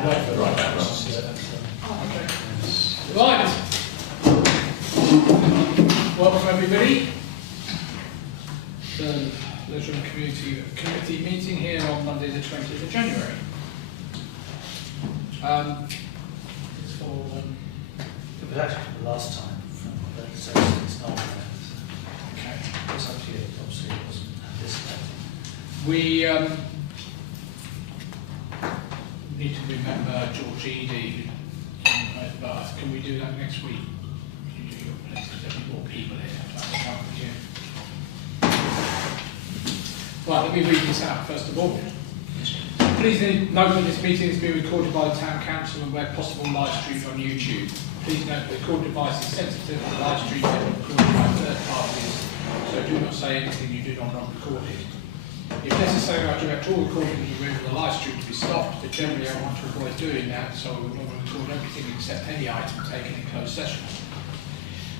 Right. Welcome everybody. The Leisure and Committee meeting here on Monday the 20th of January. It's for it was actually the last time from the so it's not okay. It's up to you, obviously it wasn't anticipated. We need to remember George Eady at Bath. Can we do that next week? Can you do your place? There'll be more people here. Right, let me read this out first of all. Please note that this meeting is being recorded by the Town Council and where possible live streamed on YouTube. Please note the recording device is sensitive and live stream may be recorded by third parties, so do not say anything you do not want recorded. If necessary, I direct all recording in the room for the live stream to be stopped, but generally I want to avoid doing that, so we will normally record everything except any item taken in closed session.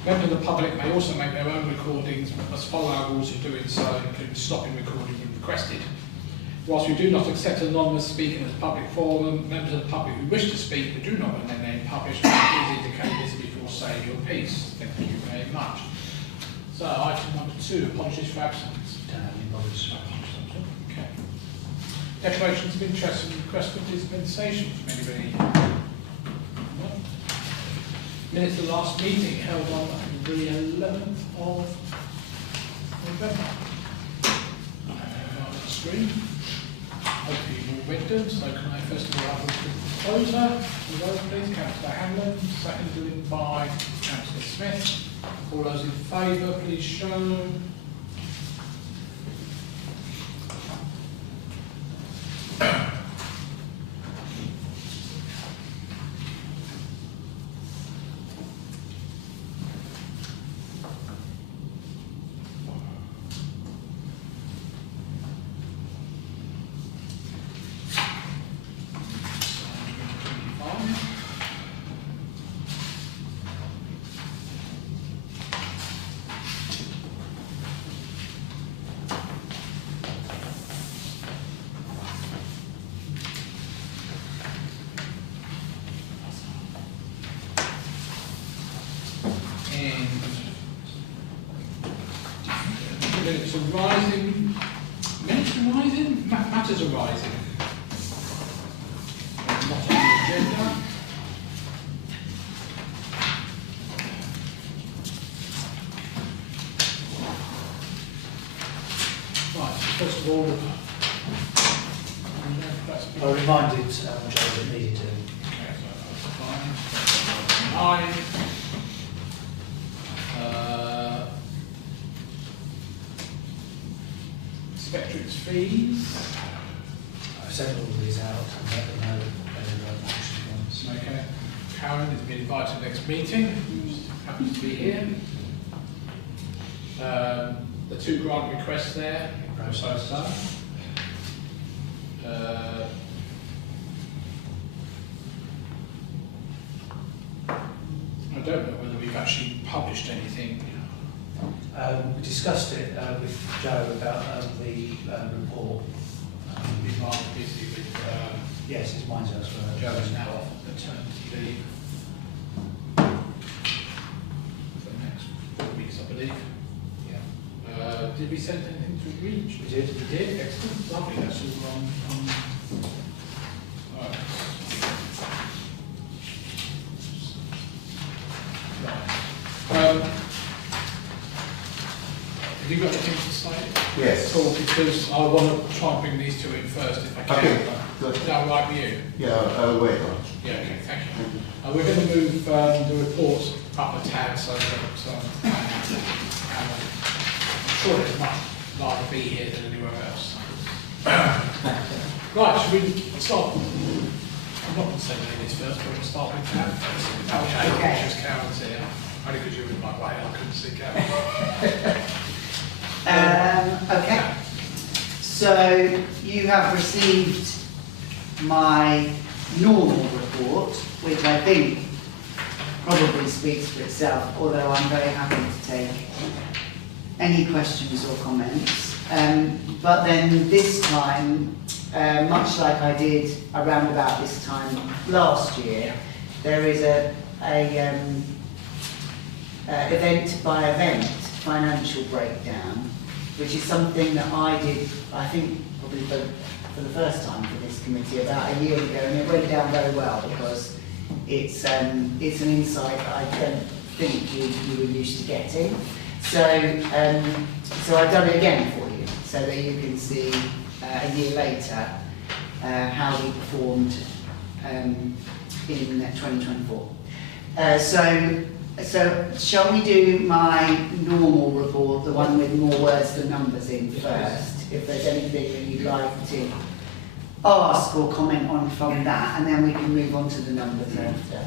Members of the public may also make their own recordings, but must follow our rules of doing so, including stopping recording when requested. Whilst we do not accept anonymous speaking as a public forum, members of the public who wish to speak but do not want their name published, please indicate this before saying your piece. Thank you very much. So, item number 2, apologies for absence. Don't have any knowledge. Okay. Declarations of interest and request for dispensation from anybody. Minutes of the last meeting held on the 11th of November. On the screen. Hopefully you've all read them, so can I first of all have a proposer? Please, Councillor Hamlin, seconded by Councillor Smith. All those in favour, please show. Matters arising. Not on the agenda. Right, first of all, I reminded Joe that needed to. Okay, so that's fine. 9. Spectrum's fees. I've sent all of these out and let them know their action ones. Okay. Karen has been invited to the next meeting, who happens to be here. The 2 grant requests there, so done. I don't know whether we've actually published anything. We discussed it with Joe about the report. We've been busy with Yes, his mind's elsewhere. Joe is now off maternity leave for the next 4 weeks, I believe. Yeah. Did we send anything to Reach? We did. We did. Excellent. Lovely. That's all on. Right. Have you got anything to say? Yes. Cool, because I want to try and bring these 2 in first if I can. Okay, good. Is that all right with you? Yeah, I'll wait on. Yeah, okay, thank you. We're going to move the reports up a tad so that I'm sure it's much rather be here than anywhere else. Right, should we start? I'm not going to say ladies first, but we'll start with Karen first. Okay. Just Karen's here. Only because you're in my way, I couldn't see Karen. Okay, so you have received my normal report, which I think probably speaks for itself, although I'm very happy to take any questions or comments. But then this time much like I did around about this time last year, there is a event by event financial breakdown, which is something that I did, I think, probably for the first time for this committee about a year ago, and it went down very well because it's an insight that I don't think you were used to getting. So I've done it again for you, so that you can see a year later how we performed in 2024. So shall we do my normal report, the one with more words than numbers in first, if there's anything that you'd like to ask or comment on from that, and then we can move on to the numbers after.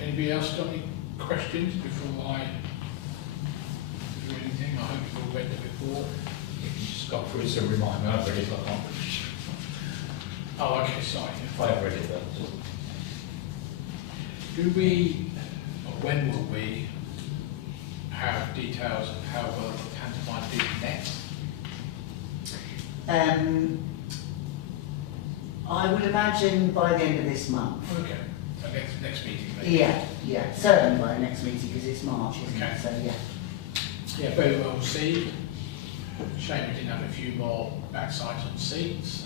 Anybody else got any questions before I do anything? I hope you've all read it before. You can just go through it, so remind me, I've read it, but I can't. Oh, okay, sorry. I've read it, but... Do we, or when will we, have details of how well the pantomime did next? I would imagine by the end of this month. Okay, so next meeting maybe? Yeah, certainly by the next meeting because it's March, isn't Okay. it? So yeah. Yeah, very well received. Shame we didn't have a few more backsides on seats.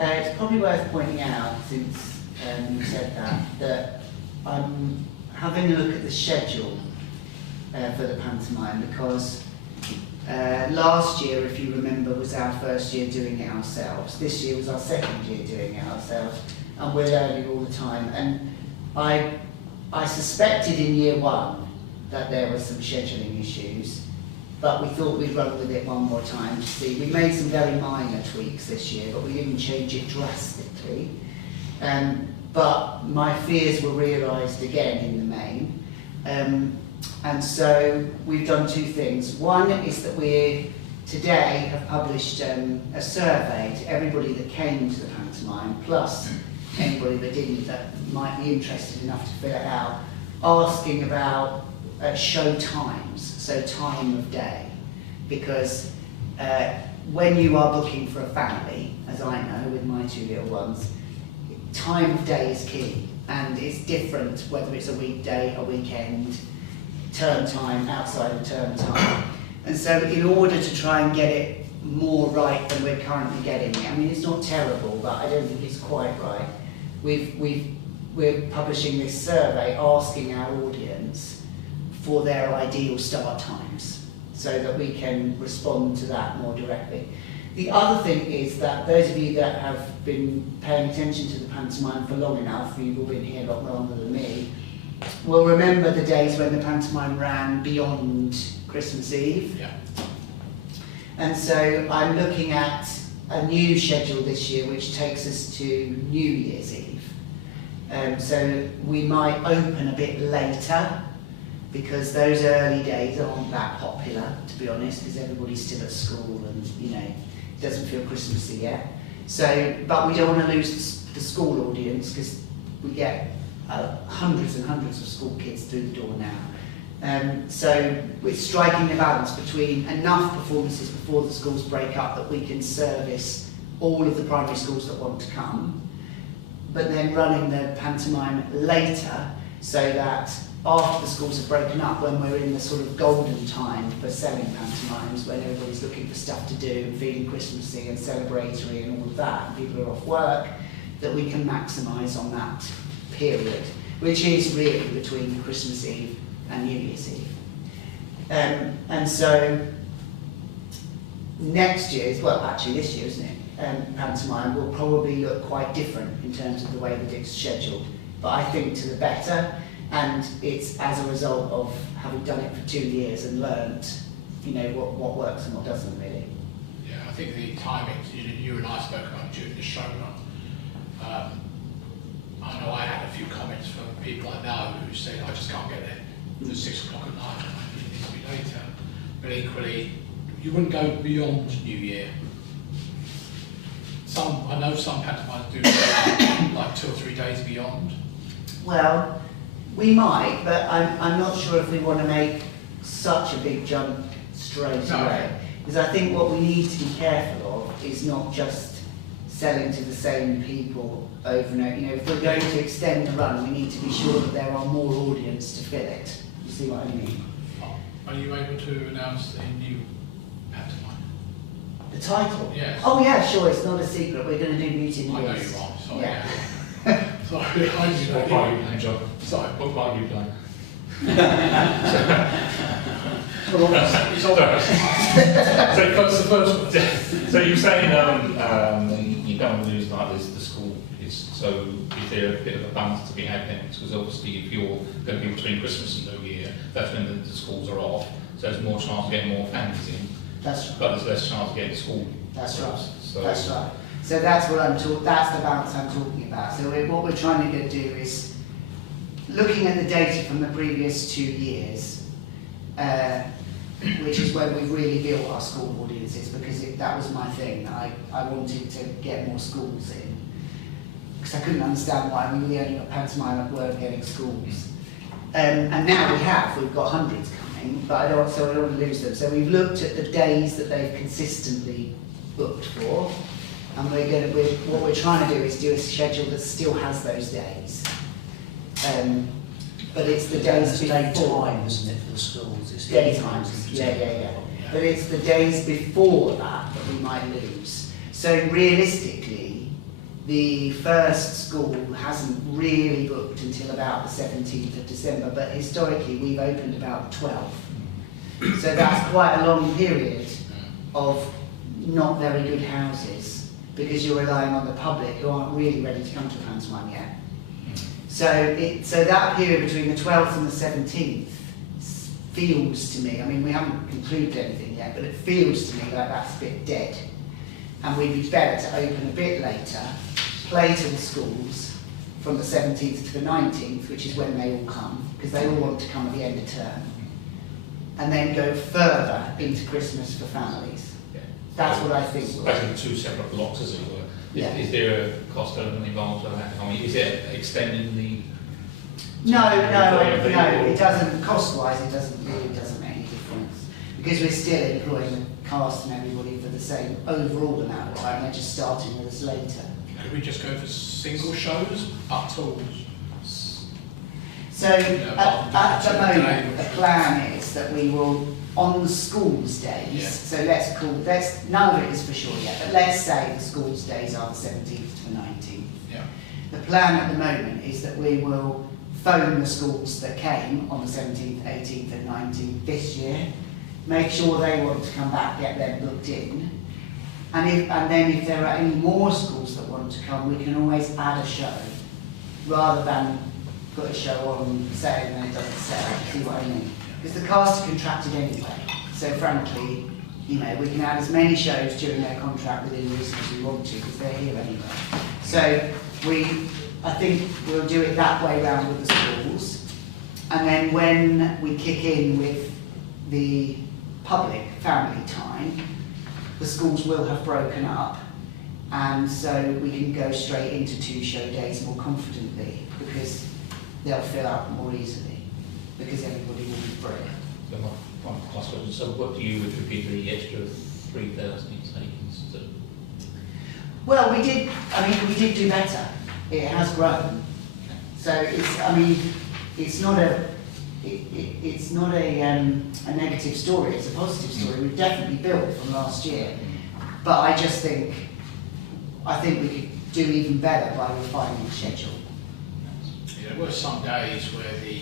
It's probably worth pointing out, since you said that I'm having a look at the schedule for the pantomime, because last year, if you remember, was our first year doing it ourselves. This year was our second year doing it ourselves, and we're learning all the time. And I suspected in year one that there were some scheduling issues, but we thought we'd run with it one more time to see. We made some very minor tweaks this year, but we didn't change it drastically. But my fears were realised again in the main. And so we've done two things. One is that we today have published a survey to everybody that came to the pantomime, plus anybody that didn't, that might be interested enough to fill it out, asking about show times, so time of day, because when you are booking for a family, as I know with my two little ones, time of day is key, and it's different whether it's a weekday, a weekend, term time, outside of term time. And so in order to try and get it more right than we're currently getting it, I mean it's not terrible, but I don't think it's quite right, we're publishing this survey asking our audience for their ideal start times, so that we can respond to that more directly. The other thing is that those of you that have been paying attention to the pantomime for long enough, you've all been here a lot longer than me, will remember the days when the pantomime ran beyond Christmas Eve. Yeah. And so I'm looking at a new schedule this year which takes us to New Year's Eve. So we might open a bit later, because those early days aren't that popular, to be honest, because everybody's still at school and, you know, it doesn't feel Christmassy yet. So, but we don't want to lose the school audience, because we get hundreds and hundreds of school kids through the door now. So we're striking the balance between enough performances before the schools break up that we can service all of the primary schools that want to come, but then running the pantomime later so that after the schools have broken up, when we're in the sort of golden time for selling pantomimes, when everybody's looking for stuff to do and feeling Christmassy and celebratory and all of that, and people are off work, that we can maximise on that period, which is really between Christmas Eve and New Year's Eve. And so next year's, well actually this year, isn't it, pantomime will probably look quite different in terms of the way that it's scheduled, but I think to the better. And it's as a result of having done it for 2 years and learnt, you know, what works and what doesn't really. Yeah, I think the timings, you and I spoke about during the show run. I know I had a few comments from people I know who said, I just can't get there. It's 6 o'clock at night, it needs to be later. But equally, you wouldn't go beyond New Year. I know some pantomimes do like 2 or 3 days beyond. Well, we might, but I'm not sure if we want to make such a big jump straight No. away. Because I think what we need to be careful of is not just selling to the same people over and over. You know, if we're going to extend the run, we need to be sure that there are more audience to fill it. You see what I mean? Are you able to announce the new pantomime? The title? Yes. Oh yeah, sure, it's not a secret. We're going to do Beauty and I the know Beast. you are, sorry. Yeah. Sorry, I do What know. part are you playing, John? Sorry. What part are you playing? It's all right. So that's the first one. So you're saying you don't want to lose like this, the school is, so is there a bit of a balance to be had then? Because obviously if you're going to be between Christmas and New Year, that's when the schools are off, so there's more chance of getting more families in, That's right. but there's less chance of getting school. That's right. So That's right. So that's what that's the balance I'm talking about. So what we're trying to do is looking at the data from the previous 2 years, which is when we've really built our school audiences, because that was my thing. I wanted to get more schools in, because I couldn't understand why we only got pantomime that weren't getting schools. And now we've got hundreds coming, but I don't want to lose them. So we've looked at the days that they've consistently booked for, and what we're trying to do is do a schedule that still has those days. But it's the days before. Daytime, isn't it, for the schools? It's Daytimes, yeah. But it's the days before that we might lose. So realistically, the first school hasn't really booked until about the 17th of December, but historically we've opened about the 12th. So that's quite a long period of not very good houses, because you're relying on the public who aren't really ready to come to a pantomime yet. So that period between the 12th and the 17th feels to me, I mean we haven't concluded anything yet, but it feels to me like that's a bit dead. And we'd be better to open a bit later, play to the schools from the 17th to the 19th, which is when they all come, because they all want to come at the end of term, and then go further into Christmas for families. That's what I think. Basically two separate blocks, as it were. Yeah. Is there a cost element involved with that? I mean, is it extending the... No, it doesn't, cost-wise, it doesn't make any difference. Because we're still employing the cast and everybody for the same overall amount of time, they're just starting with us later. Could we just go for single shows up till? So at the moment, the plan is that we will, on the schools days, Yeah. so none of it is for sure yet, but let's say the schools days are the 17th to the 19th. Yeah. The plan at the moment is that we will phone the schools that came on the 17th, 18th and 19th this year, make sure they want to come back, get them booked in, and then if there are any more schools that want to come, we can always add a show, rather than put a show on, say, and then it doesn't sell. See what I mean? Because the cast are contracted anyway, so frankly, you know, we can add as many shows during their contract within reason as we want to, because they're here anyway. So I think we'll do it that way round with the schools, and then when we kick in with the public family time, the schools will have broken up, and so we can go straight into 2 show days more confidently, because they'll fill out more easily, because everybody will be free. So my last question, so what do you attribute the extra 3,000 in takings to? Well, we did do better. It has grown. So it's not a negative story, it's a positive story. We've definitely built from last year. But I think we could do even better by refining the schedule. Yeah, there were some days where the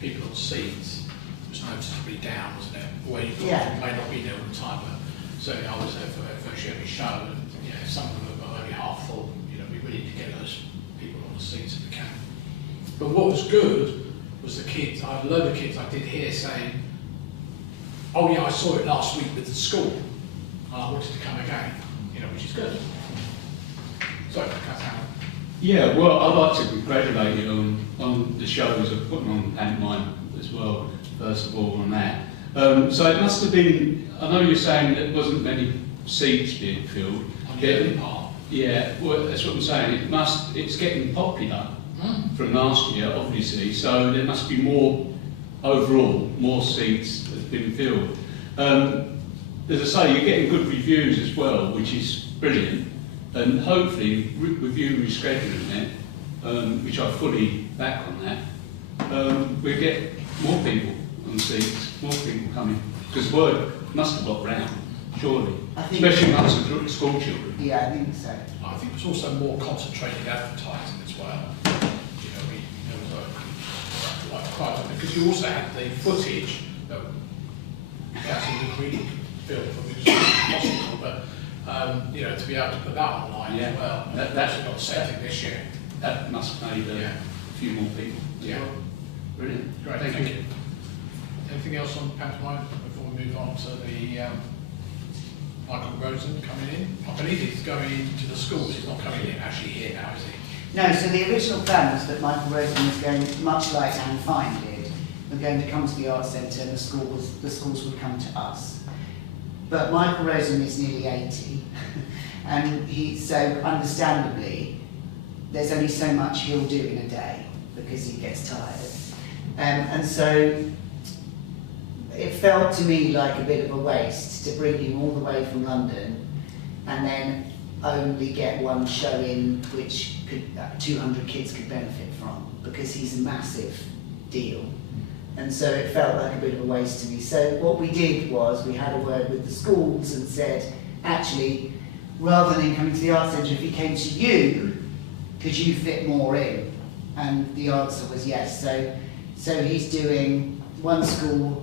people on seats was noticeably down, wasn't it? Where you may not be there all the time, but certainly I was there for virtually every show, and some of them were only half full. We need to get those people on the seats if we can. But what was good was the kids. I had a load of kids I did hear saying, "Oh yeah, I saw it last week with the school, and I wanted to come again." Which is good. Sorry, cut out. Yeah, well, I'd like to congratulate you on the shows of putting on pantomime as well, first of all, on that. So it must have been, I know you're saying there wasn't many seats being filled. On the early part. Yeah, well, that's what I'm saying. It's getting popular from last year, obviously, so there must be more overall, more seats have been filled. As I say, you're getting good reviews as well, which is brilliant. And hopefully, with you rescheduling it, which I fully back on that, we'll get more people on seats, more people coming. Because word must have got round, surely. Especially amongst the school children. Yeah, I think so. I think it's also more concentrated advertising as well. You know, there was quite a, because you also had the footage that was really built from it was possible, but you know, to be able to put that online as well. That's not the same thing this year. That must have made a few more people. Yeah. Brilliant. Great, thank you. Anything else on pantomime before we move on to the Michael Rosen coming in? I believe he's going into the schools, he's not coming in actually here now, is he? No, so the original plan was that Michael Rosen was going, much like Anne Fine did, we're going to come to the Arts Centre and the schools would come to us. But Michael Rosen is nearly 80, and so understandably, there's only so much he'll do in a day because he gets tired. And so it felt to me like a bit of a waste to bring him all the way from London and then only get one show in which 200 kids could benefit from, because he's a massive deal. And so it felt like a bit of a waste to me. So what we did was we had a word with the schools and said, actually, rather than coming to the Arts Centre, if he came to you, could you fit more in? And the answer was yes. So he's doing one school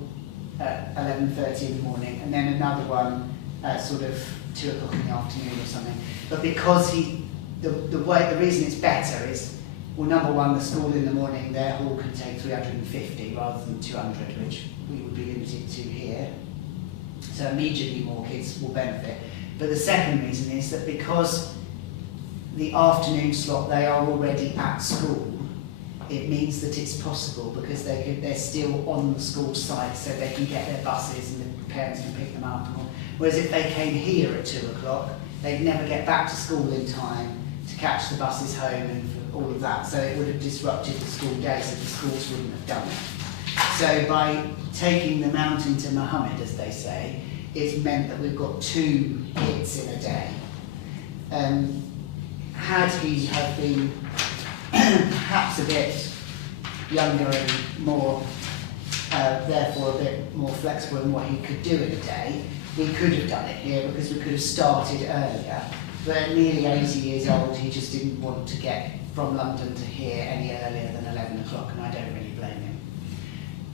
at 11:30 in the morning, and then another one at sort of 2 o'clock in the afternoon or something. But because the reason it's better is, well, number one, the school in the morning, their hall can take 350 rather than 200, which we would be limited to here. So immediately more kids will benefit. But the second reason is that because the afternoon slot, they are already at school, it means that it's possible because they're still on the school site, so they can get their buses and the parents can pick them up. Whereas if they came here at 2 o'clock, they'd never get back to school in time to catch the buses home and for all of that. So it would have disrupted the school day, so the schools wouldn't have done it. So by taking the mountain to Muhammad, as they say, it's meant that we've got 2 hits in a day. Had he have been perhaps a bit younger and more, therefore a bit more flexible in what he could do in a day, we could have done it here because we could have started earlier. But at nearly 80 years old, he just didn't want to get from London to here any earlier than 11 o'clock, and I don't really blame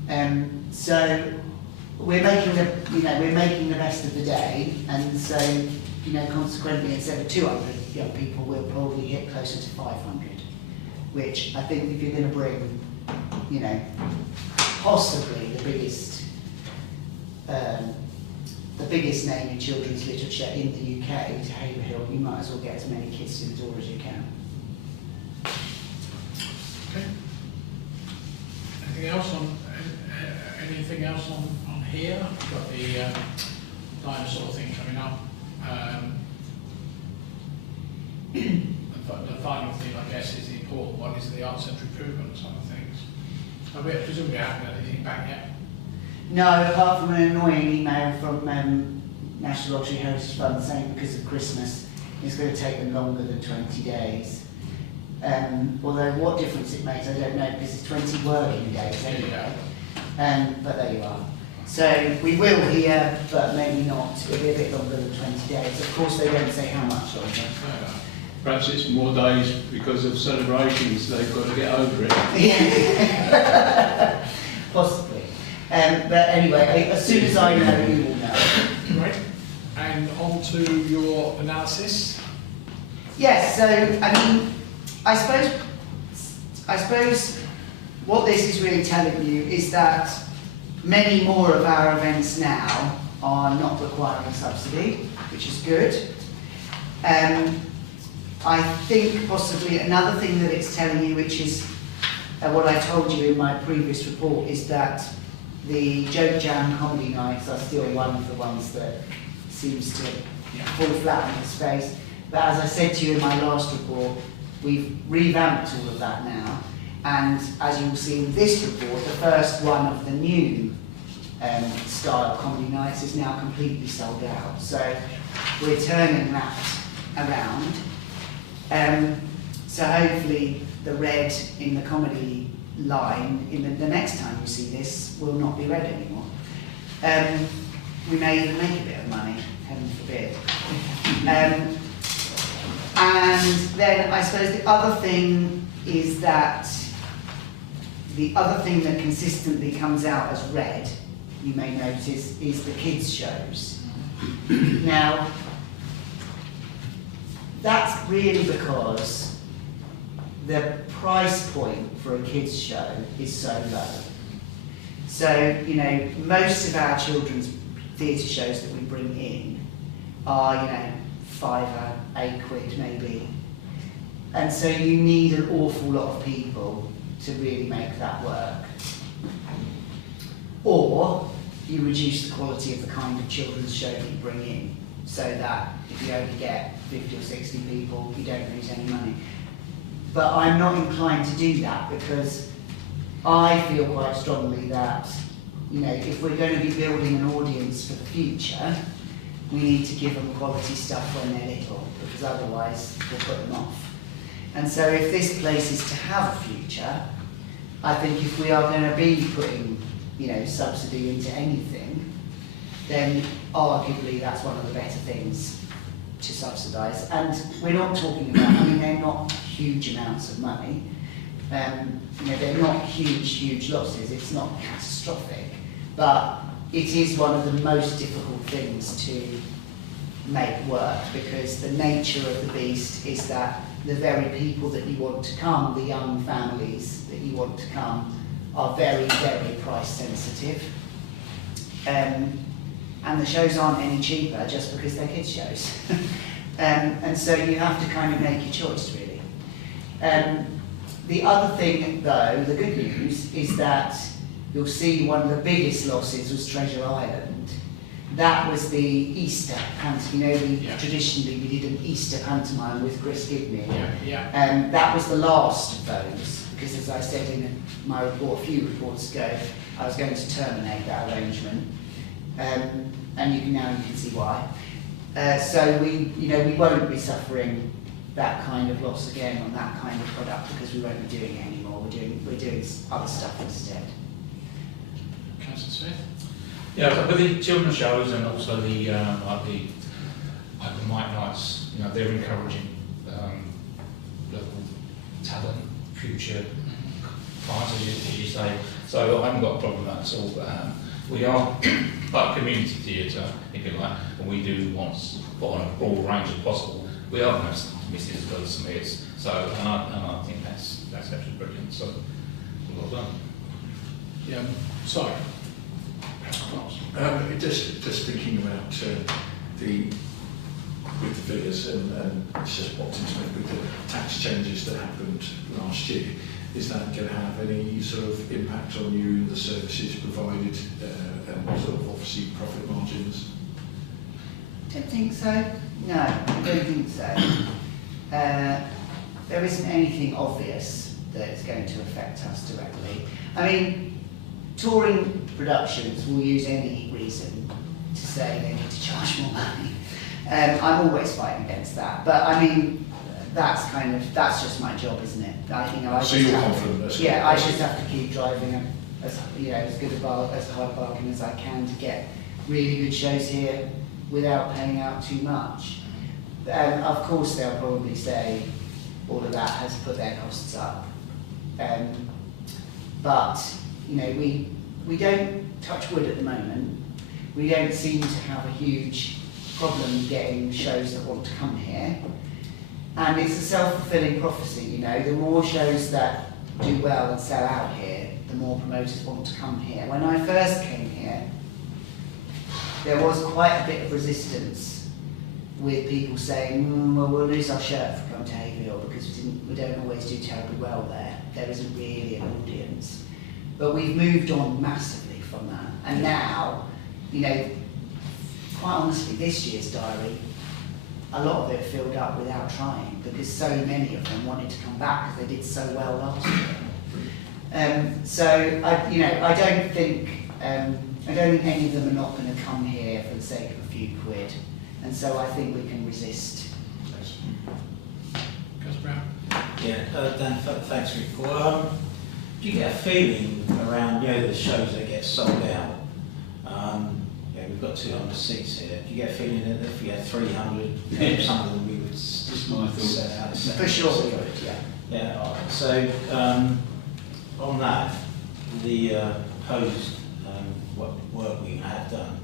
him. So we're making the best of the day, and so consequently, instead of 200 young people, we'll probably hit closer to 500, which I think if you're going to bring, possibly the biggest name in children's literature in the UK to Haverhill, you might as well get as many kids to the door as you can. Okay. Anything else on here? We've got the dinosaur thing coming up. The final thing, I guess, is the important one, is the Arts Centre improvement side of things. I presumably haven't had anything back yet. No, apart from an annoying email from National Lottery Heritage Fund saying because of Christmas it's going to take them longer than 20 days. Although what difference it makes, I don't know, because it's 20 working days anyway. But there you are. So we will hear, but maybe not. It'll be a bit longer than 20 days. Of course, they don't say how much longer. Perhaps it's more days because of celebrations, they've got to get over it. Yeah. Possibly. But anyway, as soon as I know, you will know. Right. And on to your analysis. Yes, so, I suppose what this is really telling you is that many more of our events now are not requiring subsidy, which is good. I think possibly another thing that it's telling you, which is what I told you in my previous report, is that the Joke Jam comedy nights are still one of the ones that seems to fall flat on its face. But as I said to you in my last report, we've revamped all of that now, and as you will see in this report, the first one of the new style comedy nights is now completely sold out. So we're turning that around. So hopefully the red in the comedy line, in the next time you see this, will not be red anymore. We may even make a bit of money, heaven forbid. And then I suppose the other thing is that the other thing that consistently comes out as red, you may notice, is the kids' shows. Now, that's really because the price point for a kids' show is so low. So, you know, most of our children's theatre shows that we bring in are, you know, £5, £8 maybe. And so you need an awful lot of people to really make that work. Or you reduce the quality of the kind of children's show that you bring in, so that if you only get 50 or 60 people, you don't lose any money. But I'm not inclined to do that, because I feel quite strongly that, you know, if we're going to be building an audience for the future, we need to give them quality stuff when they're little, because otherwise we'll put them off. And so if this place is to have a future, I think if we are going to be putting, you know, subsidy into anything, then arguably that's one of the better things to subsidise. And we're not talking about, I mean, they're not huge amounts of money. You know, they're not huge losses. It's not catastrophic, but it is one of the most difficult things to make work, because the nature of the beast is that the very people that you want to come, the young families that you want to come, are very, very price sensitive. And the shows aren't any cheaper just because they're kids' shows. And so you have to kind of make your choice, really. The other thing, though, the good news, is that you'll see one of the biggest losses was Treasure Island. That was the Easter pantomime. You know, traditionally we did an Easter pantomime with Chris Gibney. That was the last of those, because as I said in my report a few reports ago, I was going to terminate that arrangement. And you can see why. So we won't be suffering that kind of loss again on that kind of product, because we won't be doing it anymore. We're doing other stuff instead. Councillor Smith? Yeah, with the children's shows and also the like the open mic nights, you know, they're encouraging local talent, future clients, as you say. So I haven't got a problem with that at all. But, we are like community theatre, if you like, and we do want to put on a broad range as possible. We are going to have misses as well as some hits. So, and I think that's absolutely brilliant. So, well done. Yeah. Sorry. Just thinking about with the figures and it's just popped into me with the tax changes that happened last year. Is that going to have any sort of impact on you and the services provided and sort of obviously profit margins? I don't think so. No, I don't think so. There isn't anything obvious that is going to affect us directly. I mean, touring productions will use any reason to say they need to charge more money. I'm always fighting against that, but I mean, that's just my job, isn't it? So you're confident? Yeah, I just have to keep driving as good as hard a bargain as I can to get really good shows here without paying out too much. Of course, they'll probably say all of that has put their costs up, but you know, we don't, touch wood at the moment, we don't seem to have a huge problem getting shows that want to come here. And it's a self-fulfilling prophecy, you know, the more shows that do well and sell out here, the more promoters want to come here. When I first came here, there was quite a bit of resistance with people saying, well, we'll lose our shirt if we come to Haverhill because we don't always do terribly well there. There isn't really an audience. But we've moved on massively from that. And now, you know, quite honestly, this year's diary, a lot of it filled up without trying, because so many of them wanted to come back because they did so well last year. So I don't think any of them are not going to come here for the sake of a few quid, and so I think we can resist. Gus Brown. Yeah, Dan, thanks Rick. Well, do you get a feeling around the shows that get sold out? We've got 200 seats here. Do you get a feeling that if we had 300, some of them we would Just my thoughts. set out? For sure we would, yeah. Yeah. All right. So on that, the proposed what work we have done,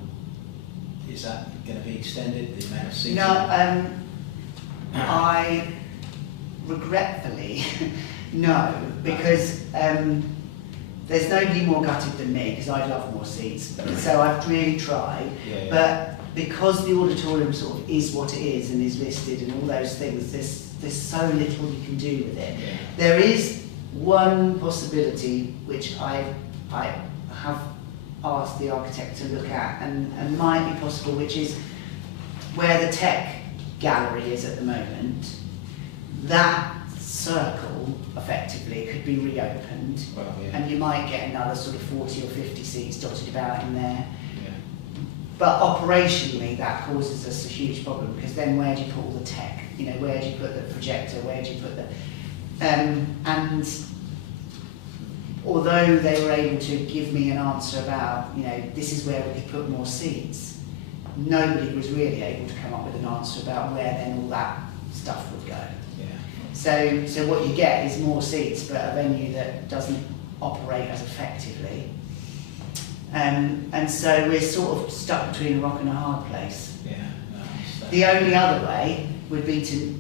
is that going to be extended? The amount of seats? No, I regretfully no, because there's nobody more gutted than me, because I'd love more seats. So I've really tried, but because the auditorium sort of is what it is and is listed and all those things, there's so little you can do with it. Yeah. There is one possibility which I have asked the architect to look at and might be possible, which is where the tech gallery is at the moment. That circle effectively could be reopened, Well, yeah. and you might get another sort of 40 or 50 seats dotted about in there. Yeah. But operationally that causes us a huge problem, because then where do you put all the tech? Where do you put the projector? Where do you put the... and although they were able to give me an answer about, this is where we could put more seats, nobody was really able to come up with an answer about where then all that stuff would go. Yeah. So what you get is more seats, but a venue that doesn't operate as effectively. And so we're sort of stuck between a rock and a hard place. Yeah. No, I understand. The only other way would be to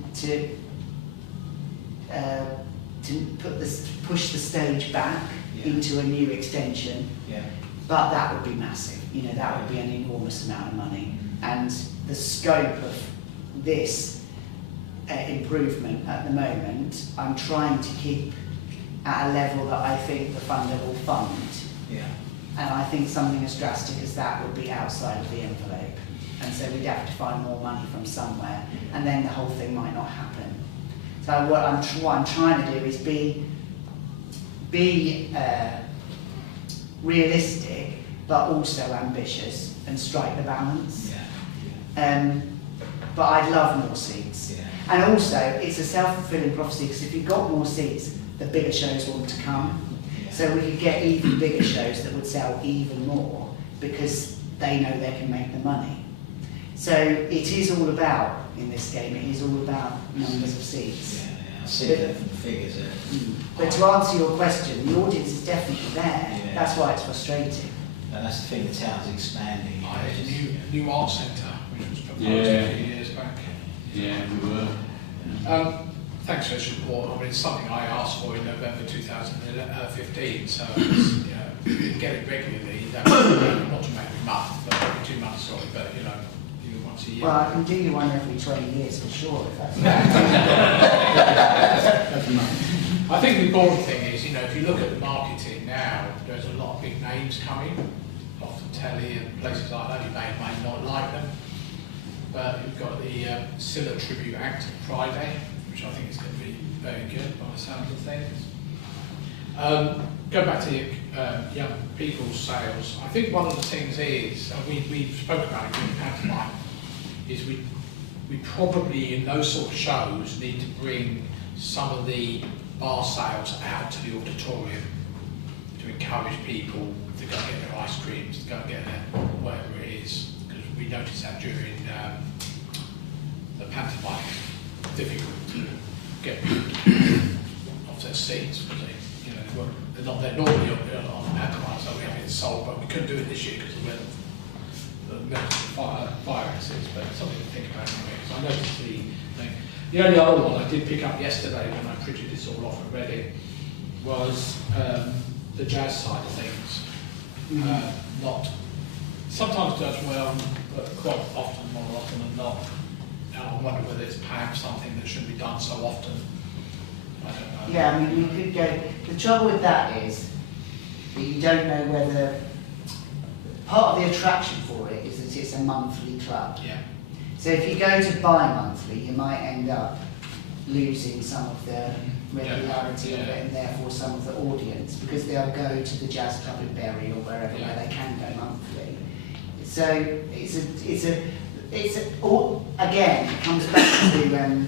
push the stage back into a new extension. Yeah. But that would be massive. That would be an enormous amount of money. And the scope of this improvement at the moment, I'm trying to keep at a level that I think the funder will fund. Yeah. And I think something as drastic as that would be outside of the envelope. And so we'd have to find more money from somewhere, and then the whole thing might not happen. So what I'm trying to do is be realistic, but also ambitious, and strike the balance. Yeah. But I'd love more seats. Yeah. And also, it's a self-fulfilling prophecy, because if you've got more seats, the bigger shows want to come. Yeah. So we could get even bigger shows that would sell even more, because they know they can make the money. So it is all about, in this game, it is all about numbers of seats. I see that from the figures there. But to answer your question, the audience is definitely there. Yeah. That's why it's frustrating. And that's the thing, the town's expanding. I had a new art centre, which was proposed Yeah. a few years back. Yeah, we were. Thanks for this report. It's something I asked for in November 2015, so it's, get it regularly. Not to make me month, but every 2 months, sorry, but do it once a year. Well, I can do you one every 20 years for sure, if that's I think the important thing is, if you look at the marketing now, there's a lot of big names coming off the telly and places like that. You may not like them, but you've got the Scylla Tribute Act on Friday, which I think is going to be very good by the sound of things. Go back to young people's sales. I think one of the things is, and we spoke about it during pantomime, is we probably in those sort of shows need to bring some of the bar sales out to the auditorium to encourage people to go and get their ice creams, to go and get their whatever it is, because we noticed that during the pantomime, difficult to get people off their seats because they're not there normally on the pantomime, so we have it sold, but we couldn't do it this year because of the fire exits, but it's something to think about anyway, because I noticed the thing. The only other one I did pick up yesterday when I printed this all off and read it was the jazz side of things. Not sometimes does well, but quite often, more often than not. And I wonder whether it's perhaps something that shouldn't be done so often. I don't know. Yeah, I mean, we could go. The trouble with that is that you don't know whether part of the attraction for it is that it's a monthly club. Yeah. So if you go to buy monthly, you might end up losing some of the regularity of Yeah. it and therefore some of the audience, because they'll go to the jazz club in Bury or wherever Yeah. where they can go monthly. So again, it comes back to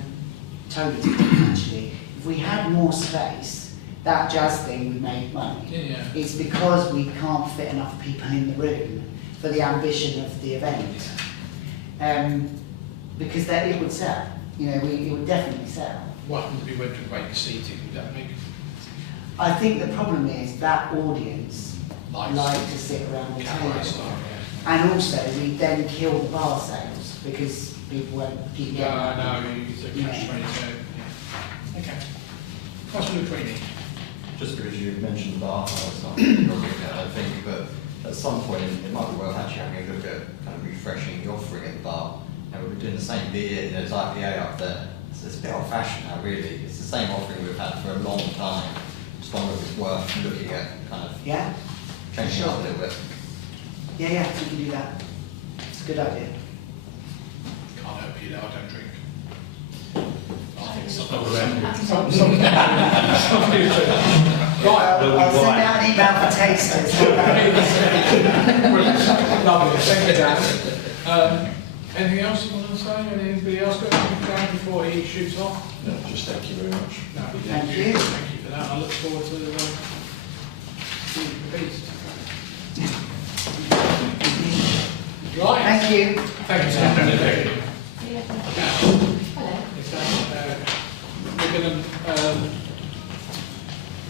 Toby's point actually. If we had more space, that jazz thing would make money. Yeah. It's because we can't fit enough people in the room for the ambition of the event. Because then it would sell. You know, it would definitely sell. What happens if we went to vacant seating? Would that make I think the problem is that audience Likes. like to sit around the cabaret table. style? And also, we then kill the bar sales because people won't keep getting Yeah. that. No, it's a catch 22. Yeah. Okay. Councillor Lucrini. Just because you mentioned bar stuff, I think, but at some point it might be worth actually having a look at kind of refreshing the offering at the bar. And we're doing the same beer, there's IPA up there. So it's a bit old-fashioned now, really. It's the same offering we've had for a long time. Just wonder if it's worth looking at kind of Yeah? changing it up a little bit. Yeah, we can do that. It's a good idea. Can't help you there, I don't drink. I think it's I'll send out an email for tasters. Lovely, thank you, Dan. Anything else you want to say? Anybody else got anything down before he shoots off? No, just thank you very much. No, Thank you. Thank you for that. I look forward to seeing the beast. Right. Thank you. Thank you, Sam. Thank you. Hello. We're going to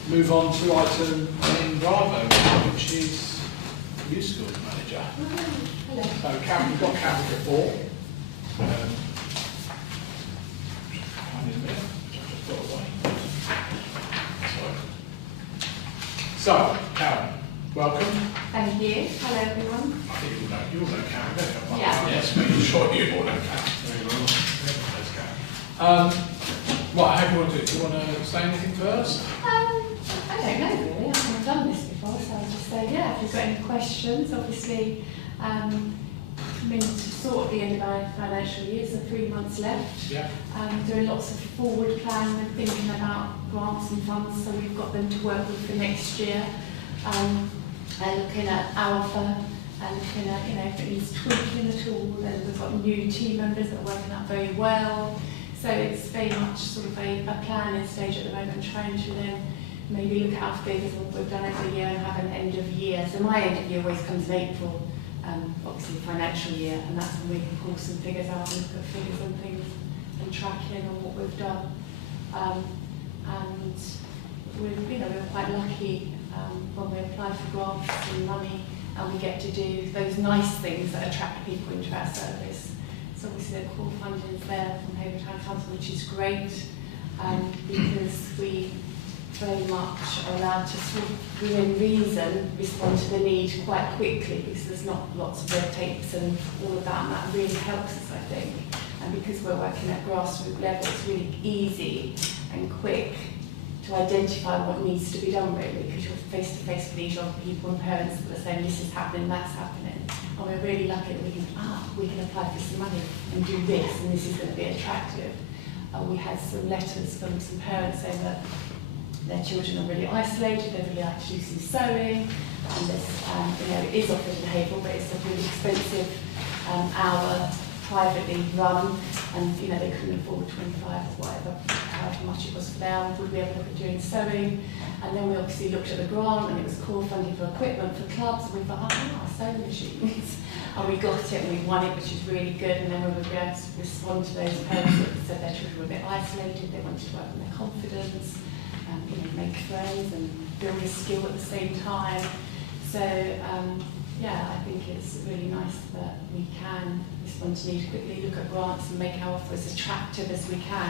move on to item in Bravo, which is youth schools manager. Hello. So Karen, we've got Karen's report. Find it a minute, which I've just got away. So, Karen, welcome. Thank you. Hello, everyone. I think you'll know Karen, don't you? Yeah. Yes, making sure you all know Karen. Very well. Everyone knows Karen. What, how do you want to do? Do you want to say anything first? I don't know really. I haven't done this before, so I'll just say, yeah, if you've got any questions, obviously, I'm in sort of the end of our financial year, so 3 months left. Yeah. Doing lots of forward planning and thinking about grants and funds, so we've got them to work with for next year. And looking at Alpha and looking at, you know, if it needs tweaking at all. Then we've got new team members that are working out very well. So it's very much sort of a planning stage at the moment, trying to then maybe look at our figures, what we've done every year, and have an end of year. So my end of year always comes in April, obviously financial year, and that's when we can pull some figures out and look at figures and things and tracking on what we've done. And we're quite lucky when we apply for grants and money, and we get to do those nice things that attract people into our service. So obviously the core funding is there from Haverhill Town Council, which is great, because we very much are allowed to sort of, within reason, respond to the need quite quickly, because there's not lots of red tapes and all of that, and that really helps us, I think. And because we're working at grassroots level, it's really easy and quick to identify what needs to be done, really, because you're face to face with these young people and parents that are saying this is happening, that's happening. And we're really lucky that we can apply for some money and do this, and this is going to be attractive. We had some letters from some parents saying that their children are really isolated, they'd really like to do some sewing, and this, it is offered in Haverhill, but it's a really expensive hour, privately run, and they couldn't afford 25 or whatever, however much it was for them. Would we ever look at doing sewing? And then we obviously looked at the grant, and it was core funding for equipment for clubs, and we thought, sewing machines. And we got it, and we won it, which is really good. And then we were able to respond to those parents that said their children were a bit isolated, they wanted to work on their confidence, make friends and build a skill at the same time. So I think it's really nice that we can respond to need quickly, look at grants and make our offer as attractive as we can.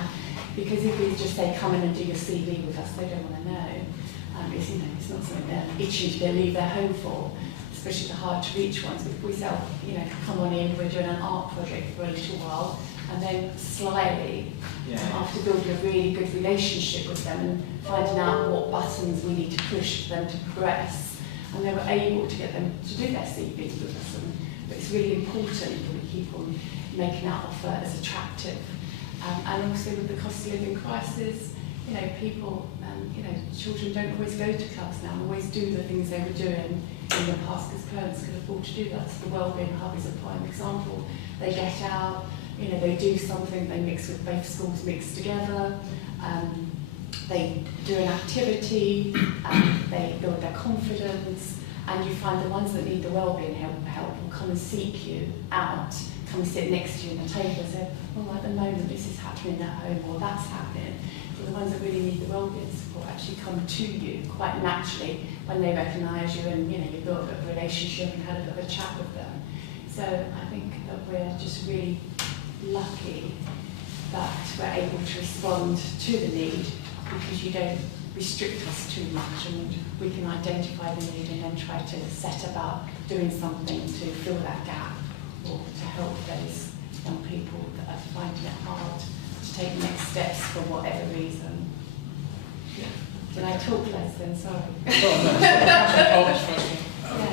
Because if we just say, come in and do your CV with us, they don't want to know. It's not something they're itching to go leave their home for, especially the hard to reach ones. If we say, come on in, we're doing an art project for a little while, and then slyly, after building a really good relationship with them and finding out what buttons we need to push for them to progress, and they were able to get them to do their CVs with us. But it's really important that we keep on making that offer as attractive And also with the cost of living crisis, you know, people, you know, children don't always go to clubs now, always do the things they were doing in the past because parents could afford to do that. So the Wellbeing Hub is a prime example. They get out, you know, they do something, they mix with both schools mixed together, they do an activity, they build their confidence, and you find the ones that need the wellbeing help will come and seek you out, come and sit next to you at the table and say, oh, at the moment this is happening at home or that's happening. So the ones that really need the wellbeing support actually come to you quite naturally when they recognise you and, you know, you build a relationship and had a bit of a chat with them. So I think that we're just really lucky that we're able to respond to the need because you don't restrict us too much and we can identify the need and then try to set about doing something to fill that gap or to help those young people that are finding it hard to take the next steps for whatever reason. Yeah. Did I talk less then? Sorry.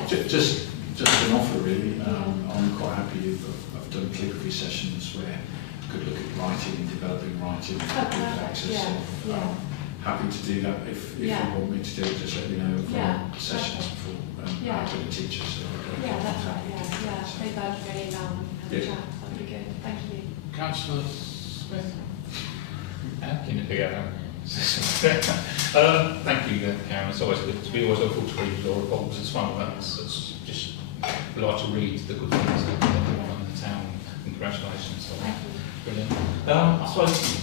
Just an offer really. I'm quite happy. I've done calligraphy sessions where I could look at writing and developing writing with access. Happy to do that if you want me to do it. Just let me know for sessions before. I've been a teacher, so that's right. Maybe I'll get an email and have a chat. That'd be good. Thank you. Councillor Smith. Keeping it together. Thank you, Karen. It's always good to be always helpful to read your reports. It's one of that's just we like to read the good things that are going on in the town. Congratulations. So, brilliant. I suppose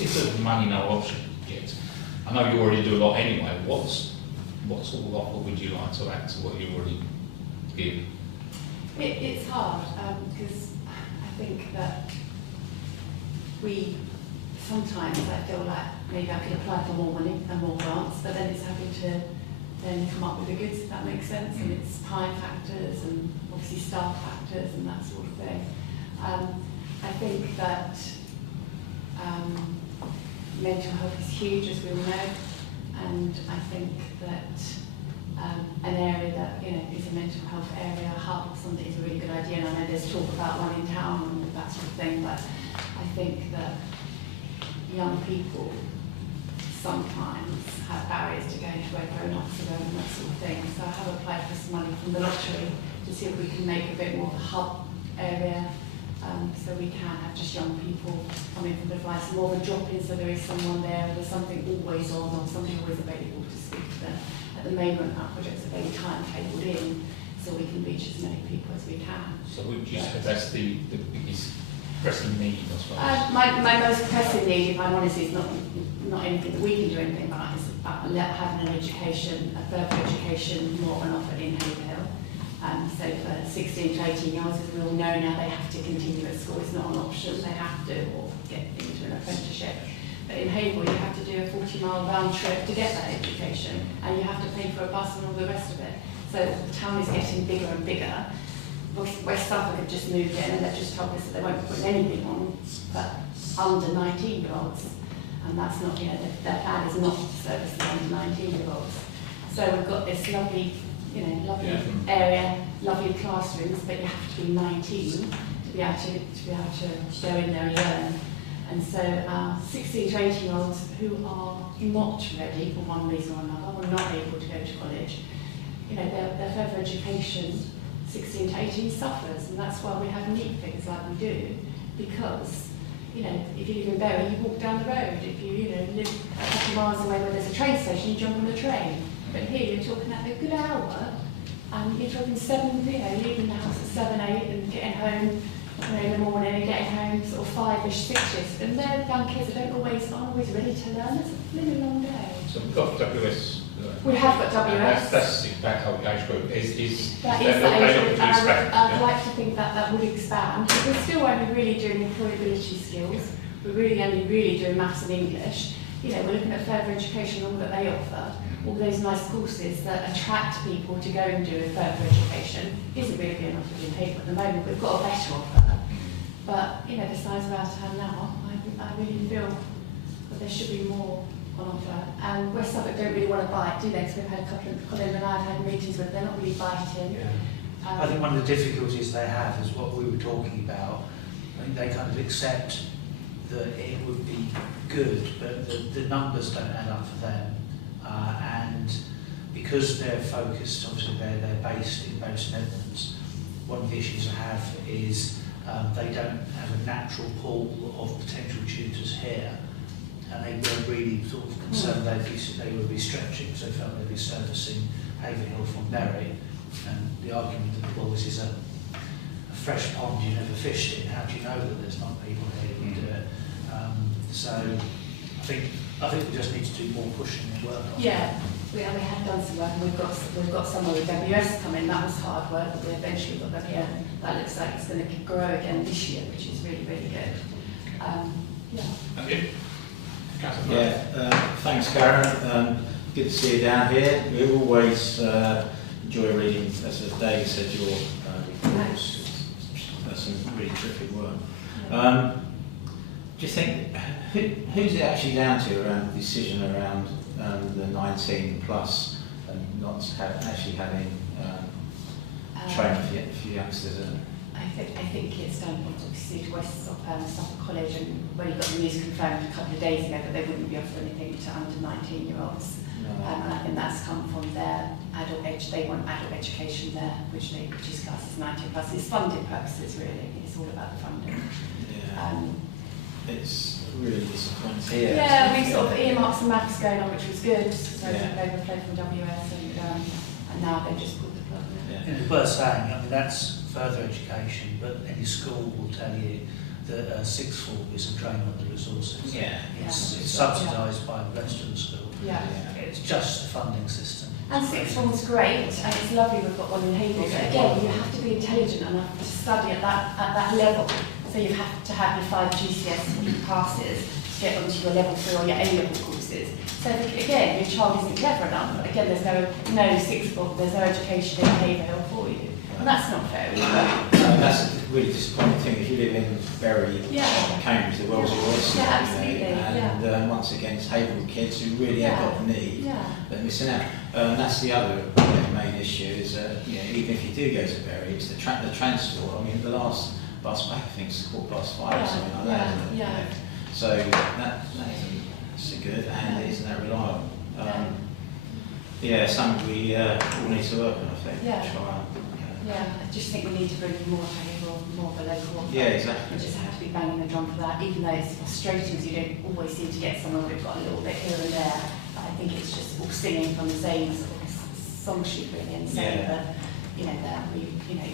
if there's money no option yet, I know you already do a lot anyway. What sort of offer would you like to add to what you already give? It's hard because I think that we sometimes I feel like maybe I could apply for more money and more grants, but then it's having to then come up with the goods, if that makes sense, and it's time factors and obviously staff factors and that sort of thing. I think that mental health is huge, as we all know, and I think that an area that, you know, is a mental health area, a hub, something is a really good idea, and I know there's talk about one in town and all that sort of thing, but I think that young people sometimes have barriers to going to where grown-ups are going and that sort of thing. So I have applied for some money from the lottery to see if we can make a bit more of a hub area, so we can have just young people coming for advice, more of a drop-in, so there is someone there, there's something always on or something always available to speak to them. At the moment, our projects are very timetabled in, so we can reach as many people as we can. So would you say that's the biggest pressing need, I suppose? My most pressing need, if I'm honest, is not anything that we can do anything about. It's about having an education, a further education, more on offer in Haverhill. So for 16 to 18 year olds, as we all know now, they have to continue at school. It's not an option; they have to, or get into an apprenticeship. But in Haverhill, you have to do a 40-mile round trip to get that education, and you have to pay for a bus and all the rest of it. So the town is getting bigger and bigger. West Suffolk have just moved in and they've just told us that they won't put anything on but under 19-year-olds. And that's not, you know, their plan is not to service the under 19-year-olds. So we've got this lovely, you know, lovely area, lovely classrooms, but you have to be 19 to be able to go in there and learn. And so 16 to 18-year-olds who are not ready for one reason or another, or not able to go to college, you know, their further education 16 to 18 suffers, and that's why we have neat things like we do, because, you know, if you live in Bury, you walk down the road. If you live a couple of miles away where there's a train station, you jump on the train. But here you're talking at a good hour, and you're talking leaving the house at 7, 8 and getting home in the morning and getting home sort of 5-ish, 6-ish. And they're young kids that aren't always ready to learn. It's a really long day. So we've got WS. We have got WS. That's that whole age group. That is the age group, and I'd like to think that would expand. But we're still only really doing employability skills. We're really doing maths and English. You know, we're looking at further education, all that they offer, all those nice courses that attract people to go and do a further education. Isn't really being offered in Haverhill at the moment. We've got a better offer. But, you know, the size of our town now, I really feel that there should be more on offer. And West Suffolk don't really want to bite, do they? Because we've had a couple of Colin and I have had meetings with, they're not really biting. I think one of the difficulties they have is what we were talking about. I think they kind of accept that it would be good, but the numbers don't add up for them. And because they're focused, obviously they're based in Bury St Edmunds, one of the issues I have is they don't have a natural pool of potential tutors here, and they were really sort of concerned they would be stretching, so they felt they'd be servicing Haverhill from Bury. And the argument that, well, this is a fresh pond you never fished in, how do you know that there's not people here who do it? So I think we just need to do more pushing and work on it. Yeah, we have done some work, and we've got someone with WS coming. That was hard work, but we eventually got them here. That looks like it's going to grow again this year, which is really, really good. Yeah. Thank you. Yeah, thanks, Karen. Good to see you down here. We always enjoy reading, as Dave said, your reports. That's some really terrific work. Do you think, who's it actually down to around the decision around the 19 plus and not actually having training for youngsters? I think it's done obviously to West Suffolk College, and when he got the news confirmed a couple of days ago that they wouldn't be offering anything to under 19-year-olds. And I think that's come from their adult age. They want adult education there, which is classed as 19 plus. It's funding purposes really. It's all about the funding. Yeah. It's really disappointing. Yeah, we sort of earmarked some maths going on, which was good. So Yeah. they overflowed from WS, and now they just pulled the plug. Yeah. And it's worth saying, I mean, that's further education, but any school will tell you that sixth form is a drain on the resources. Yeah. It's subsidised by Western School. Yeah. It's just the funding system. And sixth form's great, and it's lovely we've got one in Haverhill, but again, you have to be intelligent enough to study at that level. So you have to have your 5 GCSE passes to get onto your level 3 or your A-level courses. So again, your child isn't clever enough, but again, there's no sixth form, there's no education in Haverhill for you. And that's not fair either. That's a really disappointing thing. If you live in Bury, Cambridge, the world's your oyster. Yeah, absolutely. And once again, it's Haverhill kids who really have got the need, but missing out. That's the other main issue is, even if you do go to Bury, it's the transport. I mean, the last bus back, I think, is 5:15 or something like that, isn't it? Yeah. So that isn't so good, and it isn't that reliable. Something we all need to work on, I think. Try. Yeah, I just think we need to bring more to Haverhill, more of a local offer. Yeah, exactly. We just have to be banging the drum for that, even though it's frustrating because you don't always seem to get someone who've got a little bit here and there. But I think it's just all singing from the same sort of song sheet really, and saying that, that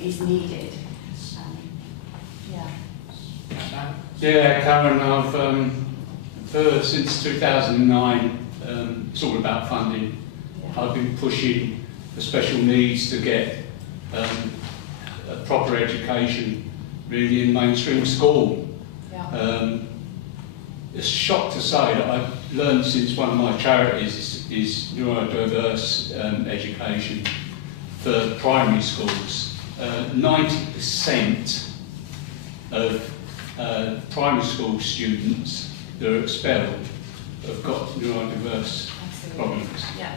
is needed. Yeah, Karen, I've since 2009, it's all about funding. Yeah. I've been pushing for special needs to get a proper education really in mainstream school. Yeah. It's a shock to say that I've learned since one of my charities is neurodiverse education for primary schools. 90% of primary school students that are expelled have got neurodiverse problems. Yeah.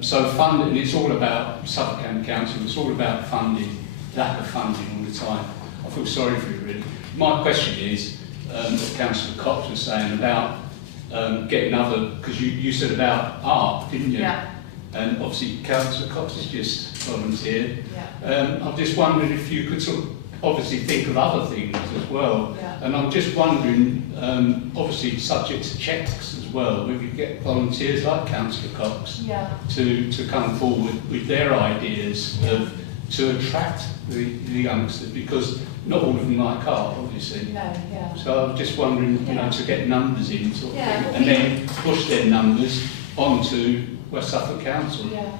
So funding, it's all about Suffolk County Council, it's all about funding, lack of funding all the time. I feel sorry for you really. My question is, what Councillor Cox was saying about getting other, because you said about art, didn't you? Yeah. And obviously Councillor Cox has just volunteered. Yeah. I'm just wondering if you could sort of obviously think of other things as well. Yeah. And I'm just wondering, obviously subject to checks as well, we could get volunteers like Councillor Cox to come forward with their ideas to attract the youngsters, because not all of them like art, obviously. No, yeah. So I'm just wondering, to get numbers in sort of thing, well, and then push their numbers onto West Suffolk Council. Yeah.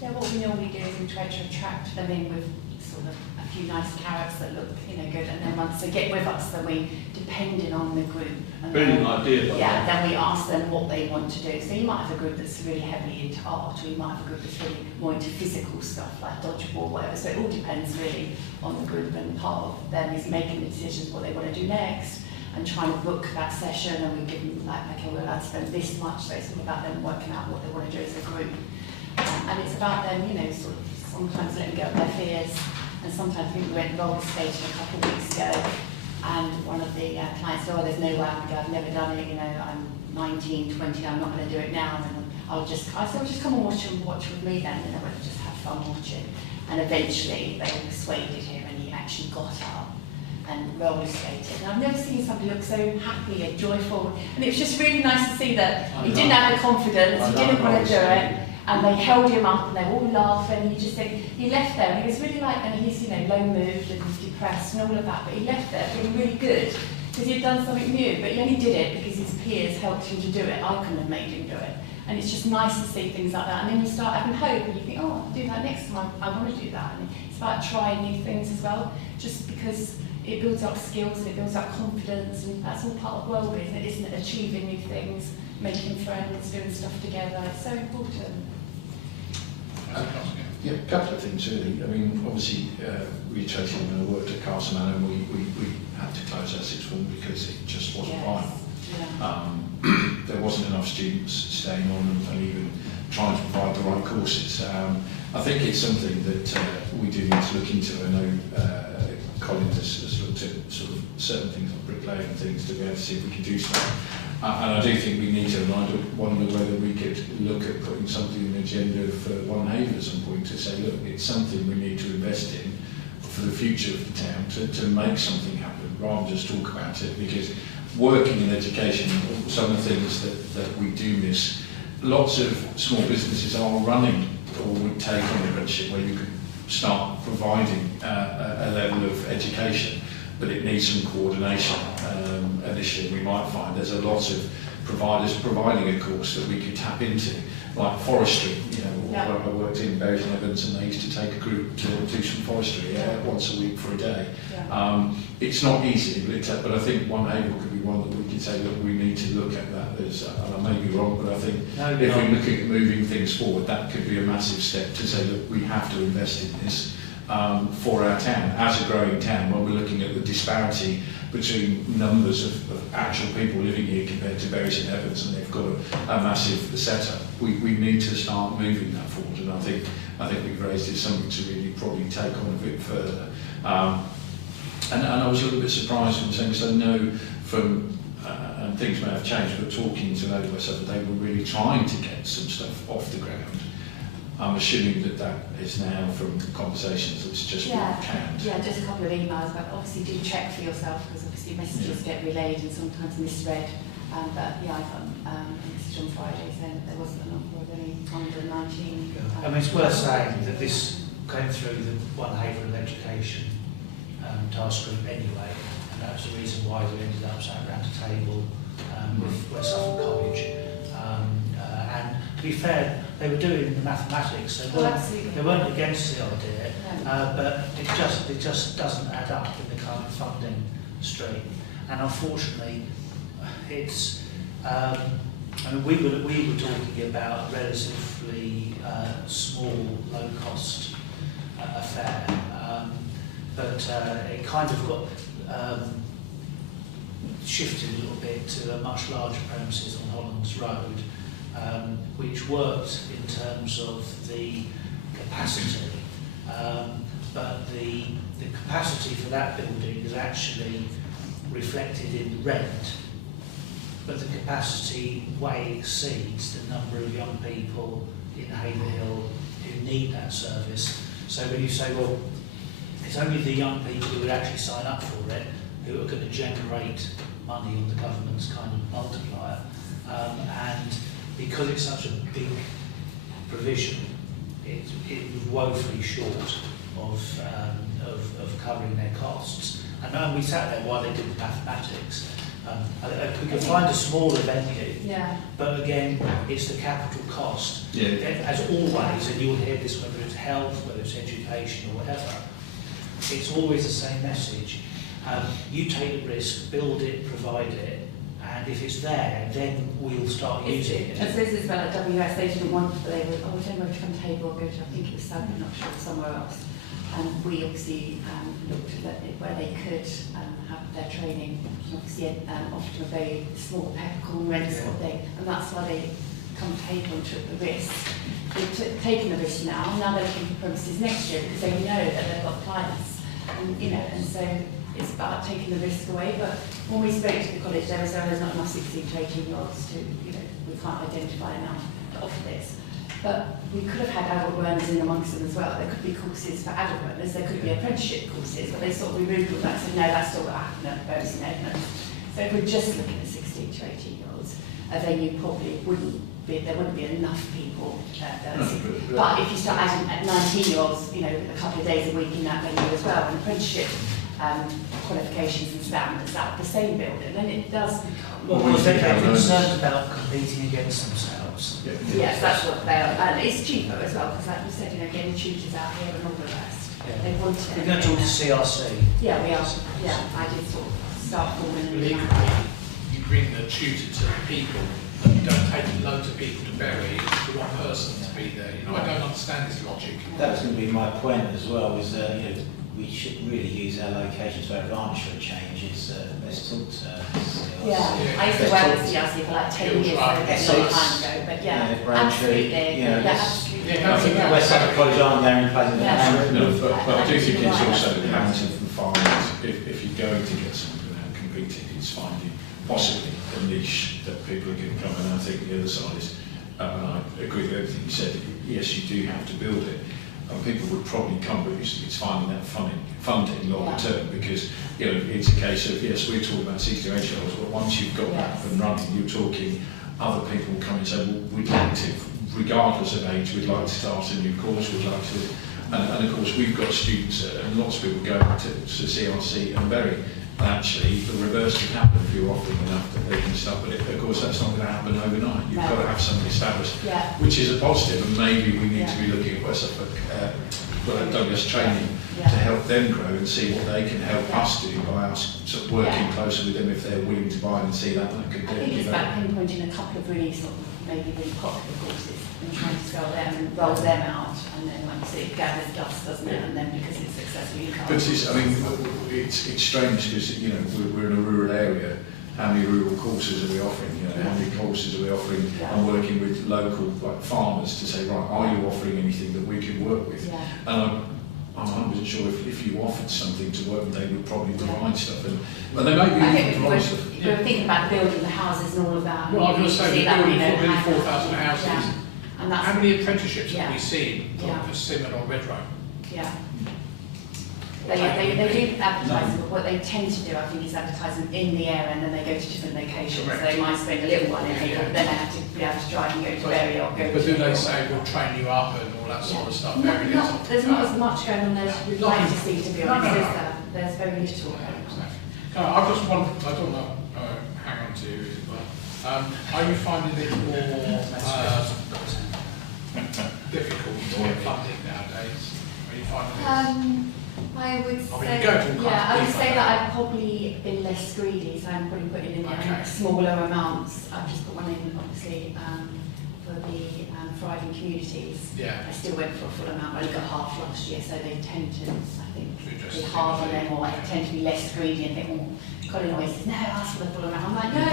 Yeah, what we normally do is we try to attract them in with sort of a few nice carrots that look, good, and then once they get with us, then we, depending on the group, and Brilliant idea, by yeah, then we ask them what they want to do. So you might have a group that's really heavily into art, or you might have a group that's really more into physical stuff like dodgeball, whatever. So it all depends really on the group, and part of them is making the decisions what they want to do next and trying to book that session, and we give them like, okay, we're allowed to spend this much, so it's all about them working out what they want to do as a group. And it's about them, sort of sometimes letting go of their fears, and sometimes I think we went roller skating a couple of weeks ago, And one of the clients said, oh, there's no way I can go, I've never done it, you know, I'm 19, 20, I'm not going to do it now. And I said, well, just come and watch with me then, and I went to just have fun watching. And eventually they all persuaded him, and he actually got up and roller skated. And I've never seen somebody look so happy and joyful. And it was just really nice to see that he didn't have the confidence, he didn't want to do it. And they held him up and they were all laughing, and he just said, he left there and he was really like, and he's, you know, low moved and depressed and all of that, but he left there feeling really good because he'd done something new, but he only did it because his peers helped him to do it. I couldn't have made him do it. And it's just nice to see things like that. And then you start having hope and you think, oh, I'll do that next time, I want to do that. And it's about trying new things as well, just because it builds up skills and it builds up confidence, and that's all part of well-being, isn't it? Achieving new things, making friends, doing stuff together. It's so important. Yeah, a couple of things really. I mean, obviously, reiterating when I worked at Castle Manor, we had to close our sixth form because it just wasn't viable. Yeah. There wasn't enough students staying on and even trying to provide the right courses. I think it's something that we do need to look into. I know Colin has looked at sort of certain things like bricklaying and things to be able to see if we can do something. And I do think we need to, and I wonder whether we could look at putting something in the agenda for One Haverhill at some point to say, look, it's something we need to invest in for the future of the town to make something happen, rather than just talk about it. Because working in education, some of the things that we do miss, lots of small businesses are running or would take on an apprenticeship where you could start providing a level of education, but it needs some coordination. Initially, we might find there's a lot of providers providing a course that we could tap into, like forestry. You know, yeah. I worked in Bury St Evans, and they used to take a group to do some forestry once a week for a day. Yeah. It's not easy, but I think One Haverhill could be one that we could say, look, we need to look at that. And I may be wrong, but I think if we're looking at moving things forward, that could be a massive step to say, look, we have to invest in this for our town. As a growing town, when we're looking at the disparity between numbers of actual people living here compared to Bury St Evans, and they've got a massive setup, we need to start moving that forward. And I think we've raised it something to really probably take on a bit further. And I was a little bit surprised from saying, because I know from, and things may have changed, but talking to loads of myself, that they were really trying to get some stuff off the ground. I'm assuming that is now from conversations that's just been canned. Yeah, just a couple of emails, but obviously do check for yourself, because obviously messages get relayed and sometimes misread. But yeah, I got a message on Friday saying that there wasn't a number of any under 19. I mean, it's worth saying that this came through the One Haverhill Education task group anyway, and that's the reason why we ended up sat around the table with West Suffolk College. And to be fair, they were doing the mathematics, they weren't against the idea, but it just doesn't add up in the current funding stream. And unfortunately, it's I mean, we were talking about a relatively small, low-cost affair, but it kind of got shifted a little bit to a much larger premises on Hollands Road, which worked in terms of the capacity, but the capacity for that building is actually reflected in rent, but the capacity way exceeds the number of young people in Haverhill who need that service. So when you say, well, it's only the young people who would actually sign up for it who are going to generate money on the government's kind of multiplier, and because it's such a big provision, it was woefully short of covering their costs. And we sat there while they did the mathematics. We could find a smaller venue, but again, it's the capital cost. As always, and you'll hear this whether it's health, whether it's education or whatever, it's always the same message. You take the risk, build it, provide it, and if it's there, then we'll start using it. I suppose as well at WS, they didn't want, they were, oh, we don't know where to come to Haverhill or go to, I think it was Southern, I'm not sure, somewhere else. And we obviously looked at it where they could have their training, obviously often a very small peppercorn rent sort of thing, and that's why they come to Haverhill and took the risk. They've taken the risk now they're looking for premises next year because they know that they've got clients, and you know, and so it's about taking the risk away. But when we spoke to the college, there was there's not enough 16 to 18-year-olds to, you know, we can't identify enough to offer this. But we could have had adult learners in amongst them as well. There could be courses for adult learners, there could be apprenticeship courses, but they sort of removed all that, so no, that's still what happened at Bury St Edmunds. So if we're just looking at 16 to 18-year-olds, a venue probably there wouldn't be enough people. But if you start adding at 19-year-olds, you know, a couple of days a week in that venue as well, and apprenticeship qualifications and standards out of the same building, then it does become... Well, they're concerned about competing against themselves. Yes, that's what they are. And it's cheaper as well, because like you said, you know, getting tutors out here and all the rest. Yeah. They want to... We're going to talk to CRC. Yeah, we are. Yeah, I did sort of start forming an Legally, you bring the tutor to the people, and you don't take loads of people to Bury, it's the one person to be there. You know, I don't understand this logic. That was going to be my point as well, is that, you know, we should really use our locations for advantage for a change. Let's talk to CRC. Yeah, I used to work with CRC for like 10 years, so a long time ago, but yeah, absolutely. You know, Yeah, absolutely. I think the West Suffolk College aren't there in place. No, but I do think it's also balancing from farmers. If you're going to get something around competing, it's finding possibly a niche that people are going to come. And I think the other side is, and I agree with everything you said, yes, you do have to build it. And people would probably come, but it's finding that funding longer term, because, you know, it's a case of, yes, we're talking about 60 or 80 years, but once you've got that up and running, you're talking, other people will come and say, well, we'd like to, regardless of age, we'd like to start a new course, we'd like to, and of course we've got students, and lots of people go to CRC and Bury. And actually, the reverse can happen if you're offering enough that they can start. But of course, that's not going to happen overnight. You've got to have something established, which is a positive. And maybe we need to be looking at West Suffolk, Douglas training to help them grow and see what they can help us do by us sort of working closer with them if they're willing to buy and see that. I think it's about pinpointing a couple of really sort of maybe really popular courses and trying to scale them and roll them out, and then like you say, it gathers dust, doesn't it? And then because it's successful, you can't. But it's, I mean, it's strange because, you know, we're in a rural area. How many rural courses are we offering? You know, how many courses are we offering? And working with local like farmers to say, right, are you offering anything that we can work with? And I'm not sure if you offered something to work with, they would probably provide stuff. But they may be provide stuff. We were thinking about building the houses and all of that. Well, I'm going to say we're building nearly 4,000 houses. Yeah. And that's, how many apprenticeships have we seen Yeah. for Simon or Redrow? Yeah. They do advertising, but what they tend to do, I think, is advertising in the area, and then they go to different locations. Correct. So they might spend a little while in here, but then they have to be able to drive and go to Bury or go to... But do they say, we'll train you up and all that sort of stuff? There's not as much going on there as we'd like to see, to be honest, is there? There's very little. I just want, I don't know, hang on to you as well. Are you finding it more difficult to get funding nowadays? Are you finding it? I would say, yeah, I would say that I've probably been less greedy, so I'm probably putting in smaller amounts. I've just put one in, obviously, for the thriving communities. I still went for a full amount, I only got half last year, so they tend to, I think, be half of them, or I tend to be less greedy and think, oh, Colin always says, no, ask for the full amount. I'm like, no.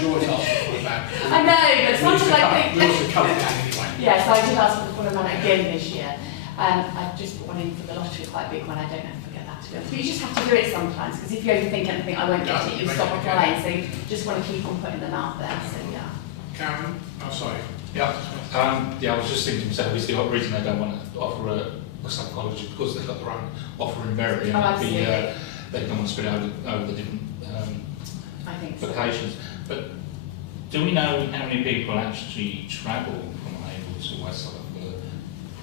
You always ask for the full amount. I know, but sometimes I think... We also cover that anyway. Yeah, so I did ask for the full amount again this year. I've just put one in for the lottery, quite a big one. I don't know if I get that to be honest. But you just have to do it sometimes, because if you overthink anything, I won't get it, you stop applying. So you just want to keep on putting them out there. So yeah. Karen? Oh, sorry. Yeah, I was just thinking, so obviously the reason they don't want to offer a psychology because they've got their own offer in Bury, and they don't want to spread over the different locations. But do we know how many people actually travel from Haverhill to West Suffolk for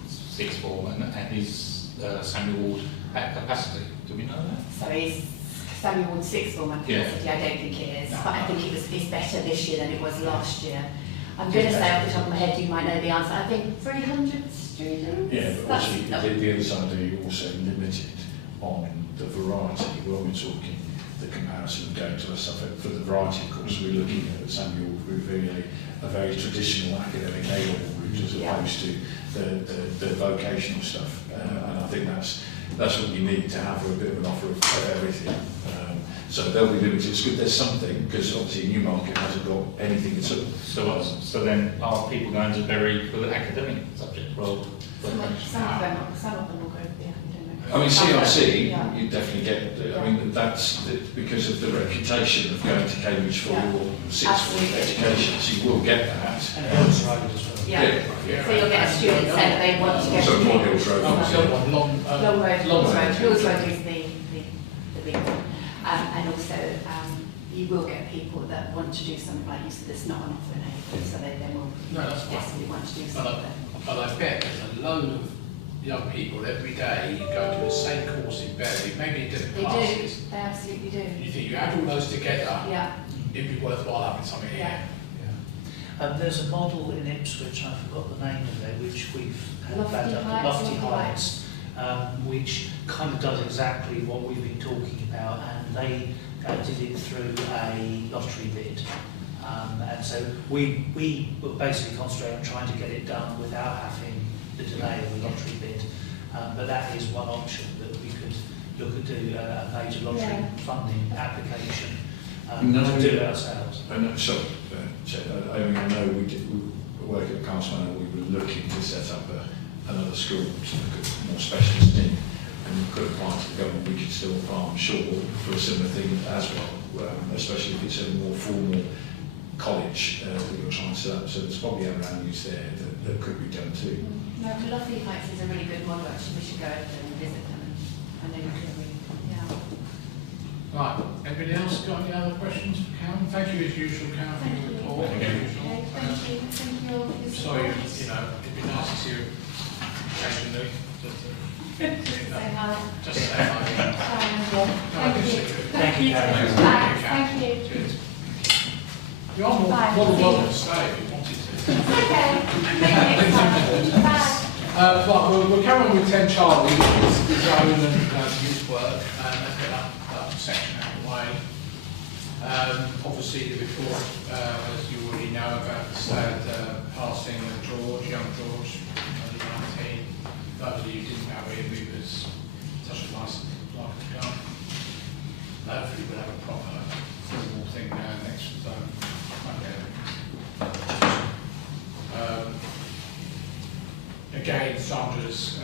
sixth form, and is Samuel Ward at capacity? Do we know that? So is Samuel Ward sixth form at capacity? I don't think it is, but I think it's better this year than it was last year. I'm going to say off the top of my head, you might know the answer. I think 300 students. Yeah, but also the other side, you're also limited on the variety. When we're talking the comparison of going to a Suffolk for the variety, of course, we're looking at Samuel Route, a very traditional academic A-level route as opposed to the vocational stuff. And I think that's what you need to have a bit of an offer of everything. So they'll be limited. It's good there's something, because obviously Newmarket hasn't got anything at all. So then are people going to Bury for the academic subject role? Some of them will go for the academic. I mean, CRC, Yeah. you definitely get, I mean, that's because of the reputation of going to Cambridge for Yeah. your sixth form Absolutely. education, so you will get that. And Hills Road as well. Yeah. So you'll get a student saying that they want to go So to Port Hills Road. Oh, what's the other one? Long Road, Long Hills Road. Road. Hills Road is the big one. And also, you will get people that want to do something like you said, that's not an offer in Haverhill, so they will No, that's fine. definitely want to do But something. I bet there's a load of young people every day who go to the same course in Bury, maybe in different They do, classes. they absolutely do. You think you add all those together, Yeah, it'd be worthwhile having something here. Yeah. There's a model in Ipswich, I forgot the name of it, which we've had Lofty backed up, Heights, Lofty Lofty Heights, which kind of does exactly what we've been talking about, and they did it through a lottery bid. And so we were basically concentrating on trying to get it done without having the delay of the lottery bid. But that is one option that we could look at do a major lottery Yeah. funding application No, to do it ourselves. I know, I mean, I know we were working at Castle Manor, we were looking to set up another school to look at more specialist in, and we could apply to the government, we could still apply, I'm sure, for a similar thing as well, especially if it's a more formal college that you're trying to set up, so there's probably other avenues there that could be done too. no, the Lofty Heights is a really good model, actually, we should go over there and visit them, and they look really, yeah. Right, anybody else got any other questions for Karen? Thank you as usual, Karen, for Thank your you. report. Okay, As usual. thank you all for your Sorry, support. you know, it'd be nice to see you occasionally, just to, Say hi. just say hi. No, I Thank can you. see you. Thank you, Karen. Thanks, thank you. Cheers. You are more Bye. than welcome to stay if you wanted to. It's okay, maybe next time. Bye. Right, we'll carry on with 10 Charlie, which is zone and youth work, and let's get that section out of the way. Obviously, the report, as you already know, about the sad passing of George, young George, only 19. Those of you who didn't know him, he was such a nice life to come. Hopefully, we'll have a proper formal thing next Monday. Again, Sandra's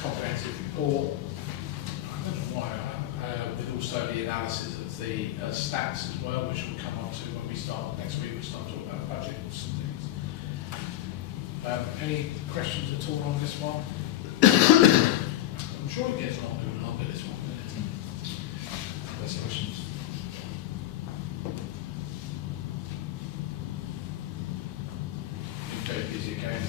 comprehensive report. I don't know why, with also the analysis of the stats as well, which we'll come on to when we start next week. We'll start talking about budgets and things. Any questions at all on this one? I'm sure it gets longer and longer, this one, doesn't it? That's questions. Been very busy again.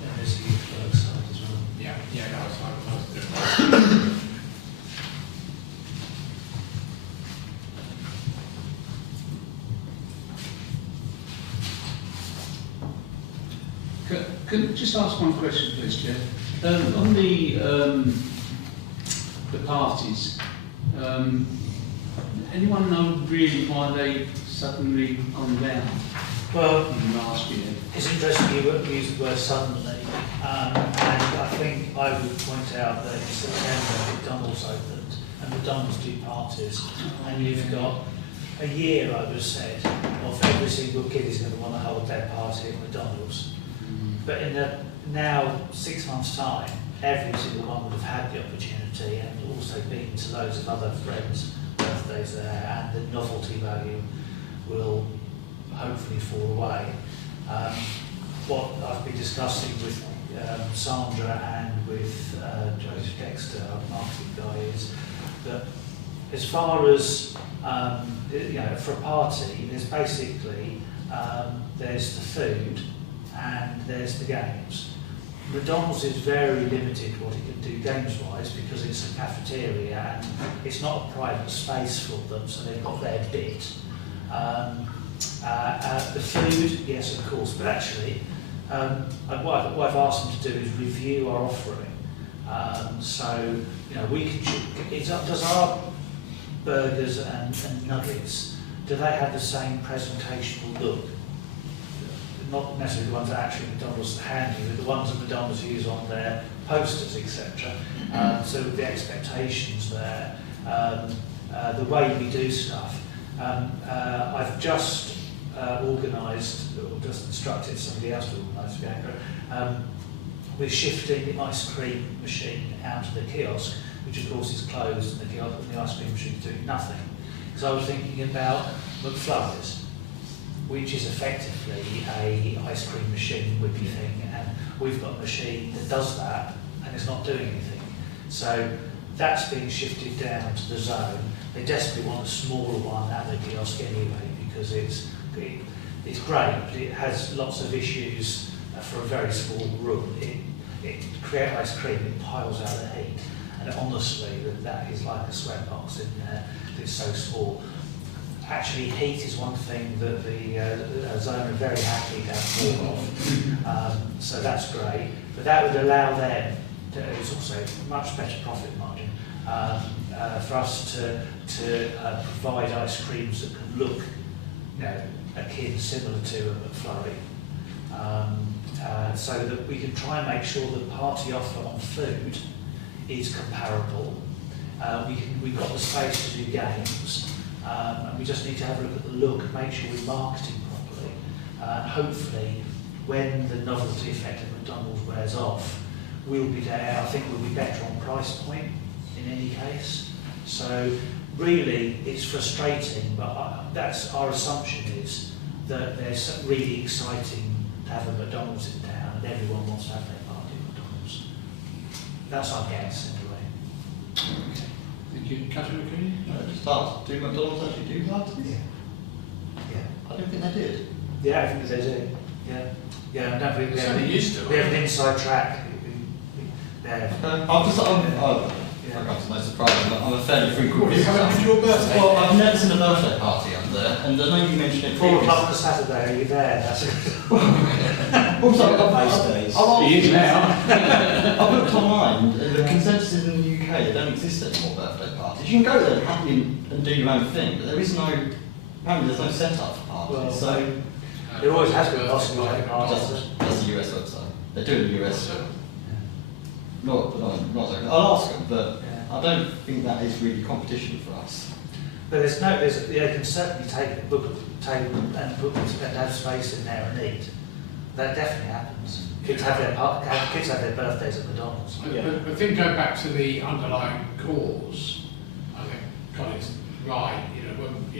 And there's the youth work side as well. Yeah, no, I was doing. Could I just ask one question, please, Chair? On the parties, anyone know really why they suddenly gone down Well, in last year? it's interesting you used the word suddenly, and I think I would point out that in September McDonald's opened, and McDonald's do parties, and you've got a year, I would have said, of every single kid is going to want to hold their party at McDonald's. But in the now 6 months' time, every single one would have had the opportunity and also been to loads of other friends' birthdays there, and the novelty value will hopefully fall away. What I've been discussing with Sandra and with Joseph Dexter, our marketing guy, is that as far as for a party, there's basically there's the food and there's the games. McDonald's is very limited what it can do games-wise because it's a cafeteria and it's not a private space for them, so they've got their bit. The food, yes, of course, but actually, what I've asked them to do is review our offering. So, we can. Does our burgers and nuggets, do they have the same presentational look? Not necessarily the ones that actually McDonald's hand you, but the ones that McDonald's use on their posters, etc. So the expectations there, the way we do stuff. I've just organised, or just instructed somebody else to organise we're shifting the ice cream machine out of the kiosk, which of course is closed, and the ice cream machine is doing nothing. Because I was thinking about McFlurry's, which is effectively a ice cream machine whippy thing, and we've got a machine that does that, and it's not doing anything. So that's being shifted down to the zone. They desperately want a smaller one at the kiosk anyway, because it's great, but it has lots of issues for a very small room. It creates ice cream, it piles out the heat, and honestly, that is like a sweatbox in there. It's so small. Actually, heat is one thing that the zone are very happy to have more of. So that's great, but that would allow them to, it's also a much better profit margin for us to provide ice creams that can look, akin, similar to a McFlurry, so that we can try and make sure the party offer on food is comparable. We've got the space to do games, and we just need to have a look at the look and make sure we're marketing properly. Hopefully, when the novelty effect of McDonald's wears off, we'll be there. I think we'll be better on price point in any case. So really, it's frustrating, but that's our assumption is that there's really exciting to have a McDonald's in town, and everyone wants to have their party at McDonald's. That's our guess, anyway. Okay. Thank you. Catherine McCooney? Just ask, do McDonald's actually do parties? Yeah. I don't think they did. Yeah, I think they do. Yeah. No, we have an inside track. I got no surprise, I'm a fairly frequent visitor. your birthday? Well, I've never seen a birthday party up there, and I know you mentioned it 4 o'clock on a Saturday, are you there? That's it. Also, Most days. He is now. I've looked online, and the consensus is in the UK, there don't exist any more birthday parties. You can go there happily and do your own thing, but there is no, apparently there's no setup for parties. Well, so there always has been possible parties. that's the US website. They do it in the US. Not I'll ask them, but I don't think that is really competition for us. But they can certainly take a book table and have space in there and eat. That definitely happens. Kids have their birthdays at McDonald's. But I think going back to the underlying cause, I think Colin's right.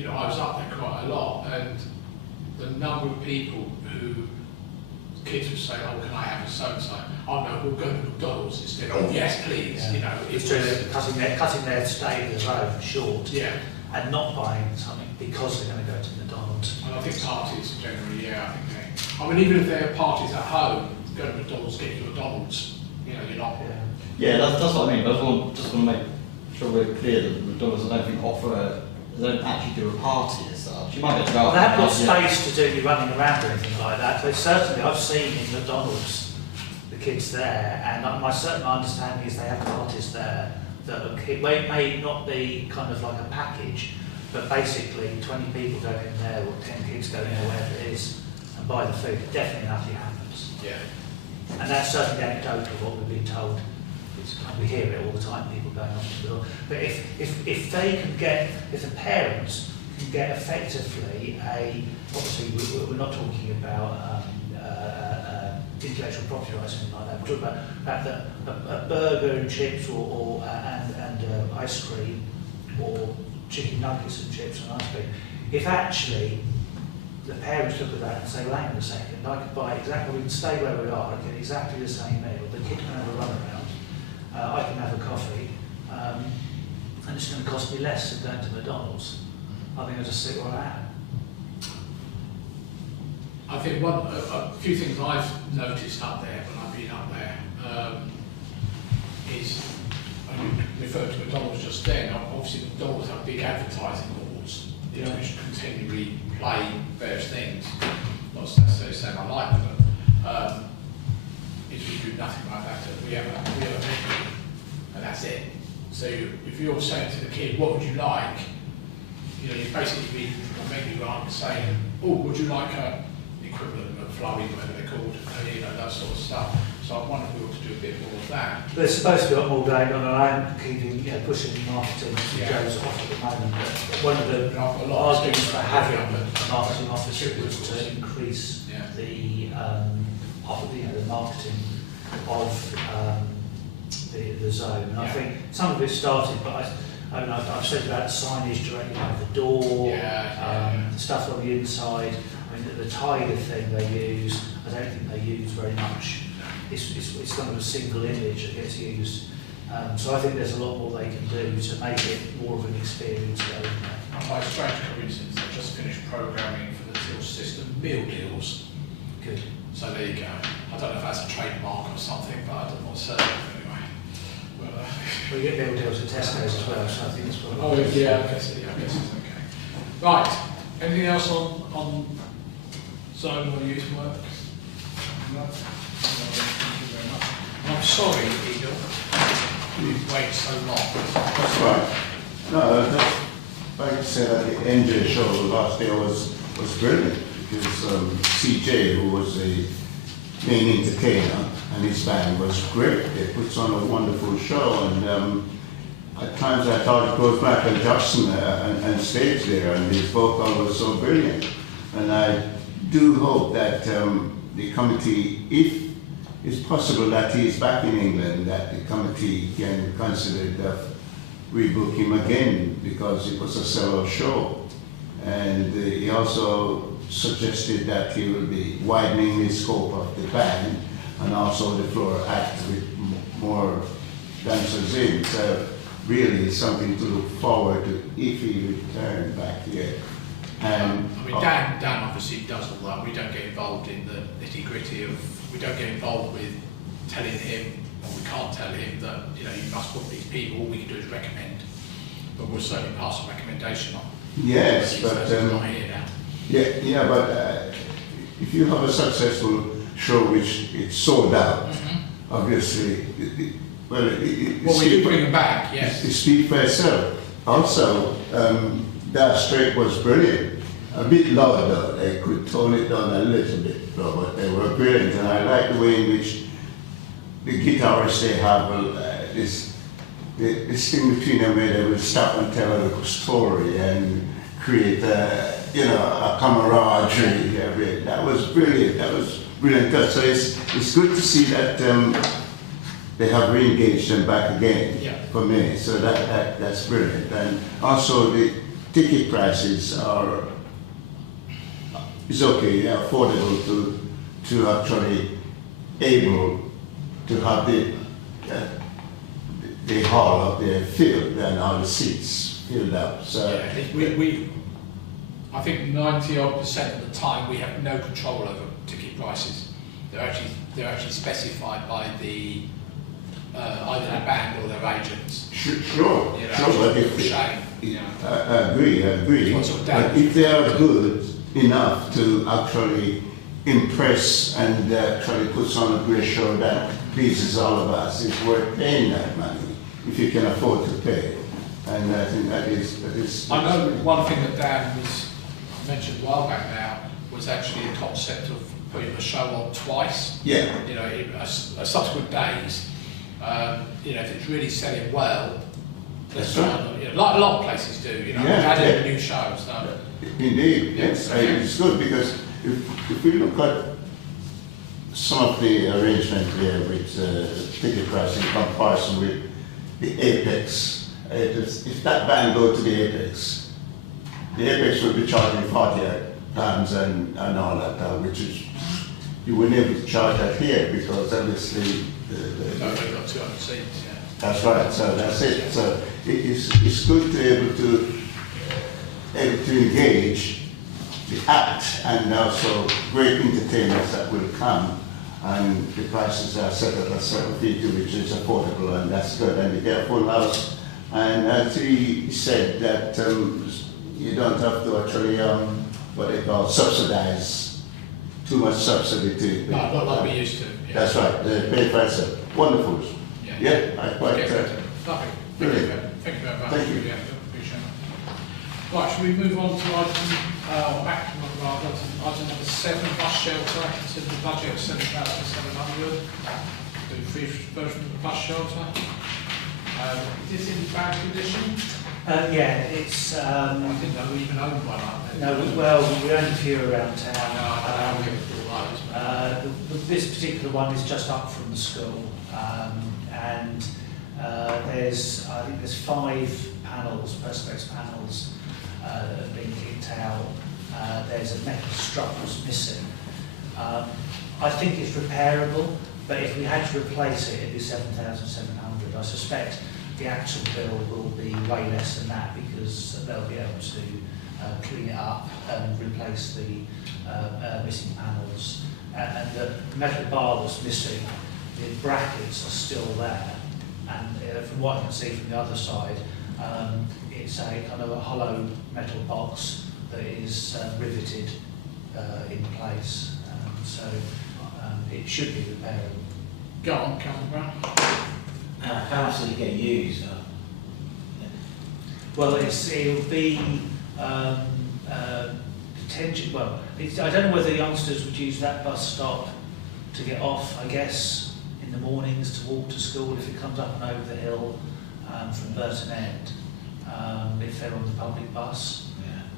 I was up there quite a lot, and the number of people who kids would say, "Oh, can I have a so-and-so?" "Oh no, we'll go to McDonald's instead." "Oh yes, please." Yeah. It's cutting their stay in the road short. Yeah. And not buying something because they're going to go to McDonald's. And I think parties generally, I mean, even if they're parties at home, go to McDonald's, get you McDonald's. You're not. Yeah, that's what I mean. But I just want to make sure we're clear that McDonald's, I don't think they don't actually do a party as such. You might get to go. Well, they haven't got space to do you running around or anything like that. But certainly, I've seen in McDonald's the kids there, and my certain understanding is they have parties there that may not be kind of like a package, but basically 20 people go in there or 10 kids go in there, wherever it is, and buy the food. Definitely nothing happens. Yeah. And that's certainly anecdotal what we've been told. We hear it all the time, people going off to the door. But if the parents can get effectively obviously we're not talking about intellectual property or something like that. We're talking about a burger and chips and ice cream, or chicken nuggets and chips and ice cream. If actually the parents look at that and say, well, hang on a second, I could buy exactly, we can stay where we are and get exactly the same meal, the kid can have a run around, I can have a coffee, and it's going to cost me less than going to McDonald's. I think I'll just sit where I am. I think a few things I've noticed up there when I've been up there is, you referred to McDonald's just then, obviously McDonald's have big advertising boards, which continually play various things. Not necessarily saying I like them, is we do nothing like that. We have a menu, and that's it. So if you're saying to the kid, what would you like? You basically read a menu rather than saying, oh, would you like a equivalent of McFlurry, whatever they're called, that sort of stuff. So I wonder if we ought to do a bit more of that. But it's supposed to be all going on, and I'm keeping, pushing marketing goes off at the moment. But one of the arguments for having a marketing officer was to increase the marketing of the zone. And I think some of it started, but I've said about signage directly above the door, stuff on the inside. I mean, the tiger thing they use, I don't think they use very much. It's kind of a single image that gets used. So I think there's a lot more they can do to make it more of an experience going there. And by strange coincidence, I've just finished programming for the till system meal deals. Good. So there you go. I don't know if that's a trademark or something, but I don't want to say it anyway. But, We get meal deals at Tesco's as well, so I think it's probably... oh yeah, I guess it's okay. Right. Anything else on zone or youth work? No? Thank you very much. And I'm sorry, Edel, you've waited so long. That's right. No, just like I said at the NJ show last year was brilliant because CJ, who was the main entertainer, and his band was great. They put on a wonderful show, and at times I thought it goes back to Jackson and stage there, and his vocal was so brilliant. And I do hope that the committee, if it's possible that he is back in England, that the committee can consider rebook him again because it was a sellout show. And he also suggested that he will be widening the scope of the band and also the floor act with more dancers in. So really it's something to look forward to if he returns back here. And I mean, Dan obviously does all that. We don't get involved in the nitty-gritty of, we don't get involved with telling him, or we can't tell him that, you know, you must book these people. All we can do is recommend. But we'll certainly pass a recommendation on. yes, but he's not here now. yeah, but if you have a successful show which it's sold out, obviously, Well, we do bring them back, yes. It speaks for itself. Also, that straight was brilliant. A bit loud though, they could tone it down a little bit, but they were brilliant. And I like the way in which the guitarists they have this thing between them where they will stop and tell a little story and create a camaraderie. That was brilliant. That was brilliant. So it's good to see that they have re-engaged them back again for me. So that's brilliant. And also the ticket prices is okay, affordable to actually able to have the hall up there filled and all the seats filled up. So I think 90% of the time we have no control over ticket prices. They're actually specified by the either the band or their agents. Sure. But shame. I agree. But if they are good enough to actually impress and actually put on a great show that pleases all of us, it's worth paying that money if you can afford to pay. And I think that is. I know one thing that Dan mentioned a while back now was actually a concept of putting a show on twice. Yeah. You know, subsequent days. You know, if it's really selling well, that's right. You know, like a lot of places do. You know, adding a new show. So. Indeed, yes, it's good because if we look at some of the arrangement here with ticket price in comparison with the Apex, if that band go to the Apex will be charging £40 and all that, which is, you will never charge that here because obviously they've got 200 seats, yeah. That's right, so that's it. So it's good to be able to engage the act and also great entertainers that will come, and the prices are set at a certain figure which is affordable, and that's good, and you get a full house. And as he said that you don't have to actually what they call subsidize, too much subsidy to. No, not like we used to. Yeah. That's right, they pay for itself. Wonderful. Yeah, I quite. Lovely. Brilliant. Thank you very much. Thank you. Yeah, appreciate it. Right, shall we move on to item number 7, bus shelter, consider the budget of 7,700. The free version of the bus shelter. Is this in bad condition? It's. I think that we even own one, aren't they? No, well, we own a few around town. I don't know, This particular one is just up from the school, and there's, I think there's 5 panels, perspex panels that have been kicked out. There's a metal strut that's missing. I think it's repairable, but if we had to replace it, it'd be 7,700. I suspect the actual bill will be way less than that because they'll be able to clean it up and replace the missing panels. And the metal bar that's missing, the brackets are still there. And from what I can see from the other side, it's a kind of a hollow metal box that is riveted in place. So it should be repairable. Go on, Councillor Brown. How much does it get used? Well, it'll be potential. Well, I don't know whether youngsters would use that bus stop to get off. I guess in the mornings to walk to school if it comes up and over the hill from Burton End. If they're on the public bus.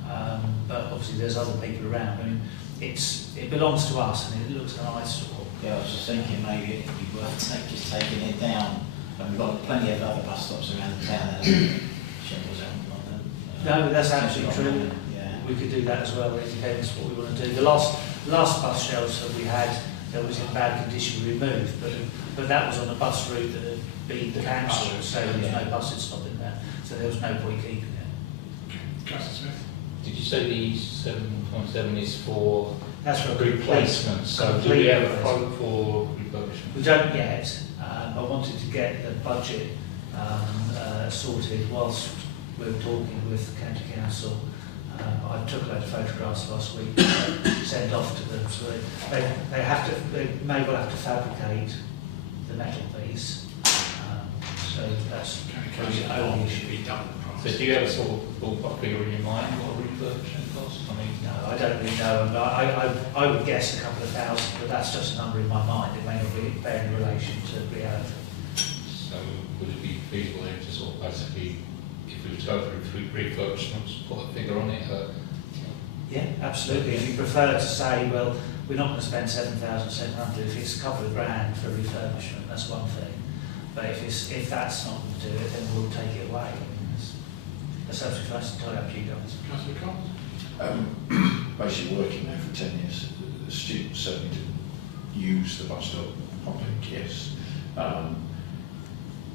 Yeah. But obviously there's other people around. I mean, it belongs to us and it looks an eyesore. Yeah, I was just thinking maybe it'd be worth just taking it down. And we've got plenty of other bus stops around the town that have shuttles out of London. No, that's absolutely true. Yeah. We could do that as well. It depends what we want to do. The last bus shelter we had that was in bad condition we removed, but that was on a bus route that had been cancelled, so there was no buses stopping there. So there was no point keeping it. Councillor Smith. Did you say the 7.7 is for That's for a replacement? So do we have a quote for refurbishment? We don't yet. I wanted to get the budget sorted whilst we were talking with County Council. I took a load of photographs last week, sent off to them, so they may well have to fabricate the metal piece. So that's the only issue. Be done. So do you have a sort of ballpark figure in your mind what a refurbishment costs? I mean, No, I don't really know. I would guess a couple of thousand, but that's just a number in my mind. It may not be fair in relation to reality. so would it be feasible then to sort of basically, if we were to go through refurbishments, put a figure on it? Yeah, absolutely. If you prefer to say, well, we're not going to spend 7,700, if it's a couple of grand for refurbishment, that's one thing. But if that's not going to do it, then we'll take it away. That's absolutely fine. It's entirely up to you guys. Councillor Collins. Basically working there for 10 years, the students certainly didn't use the bus stop public, yes.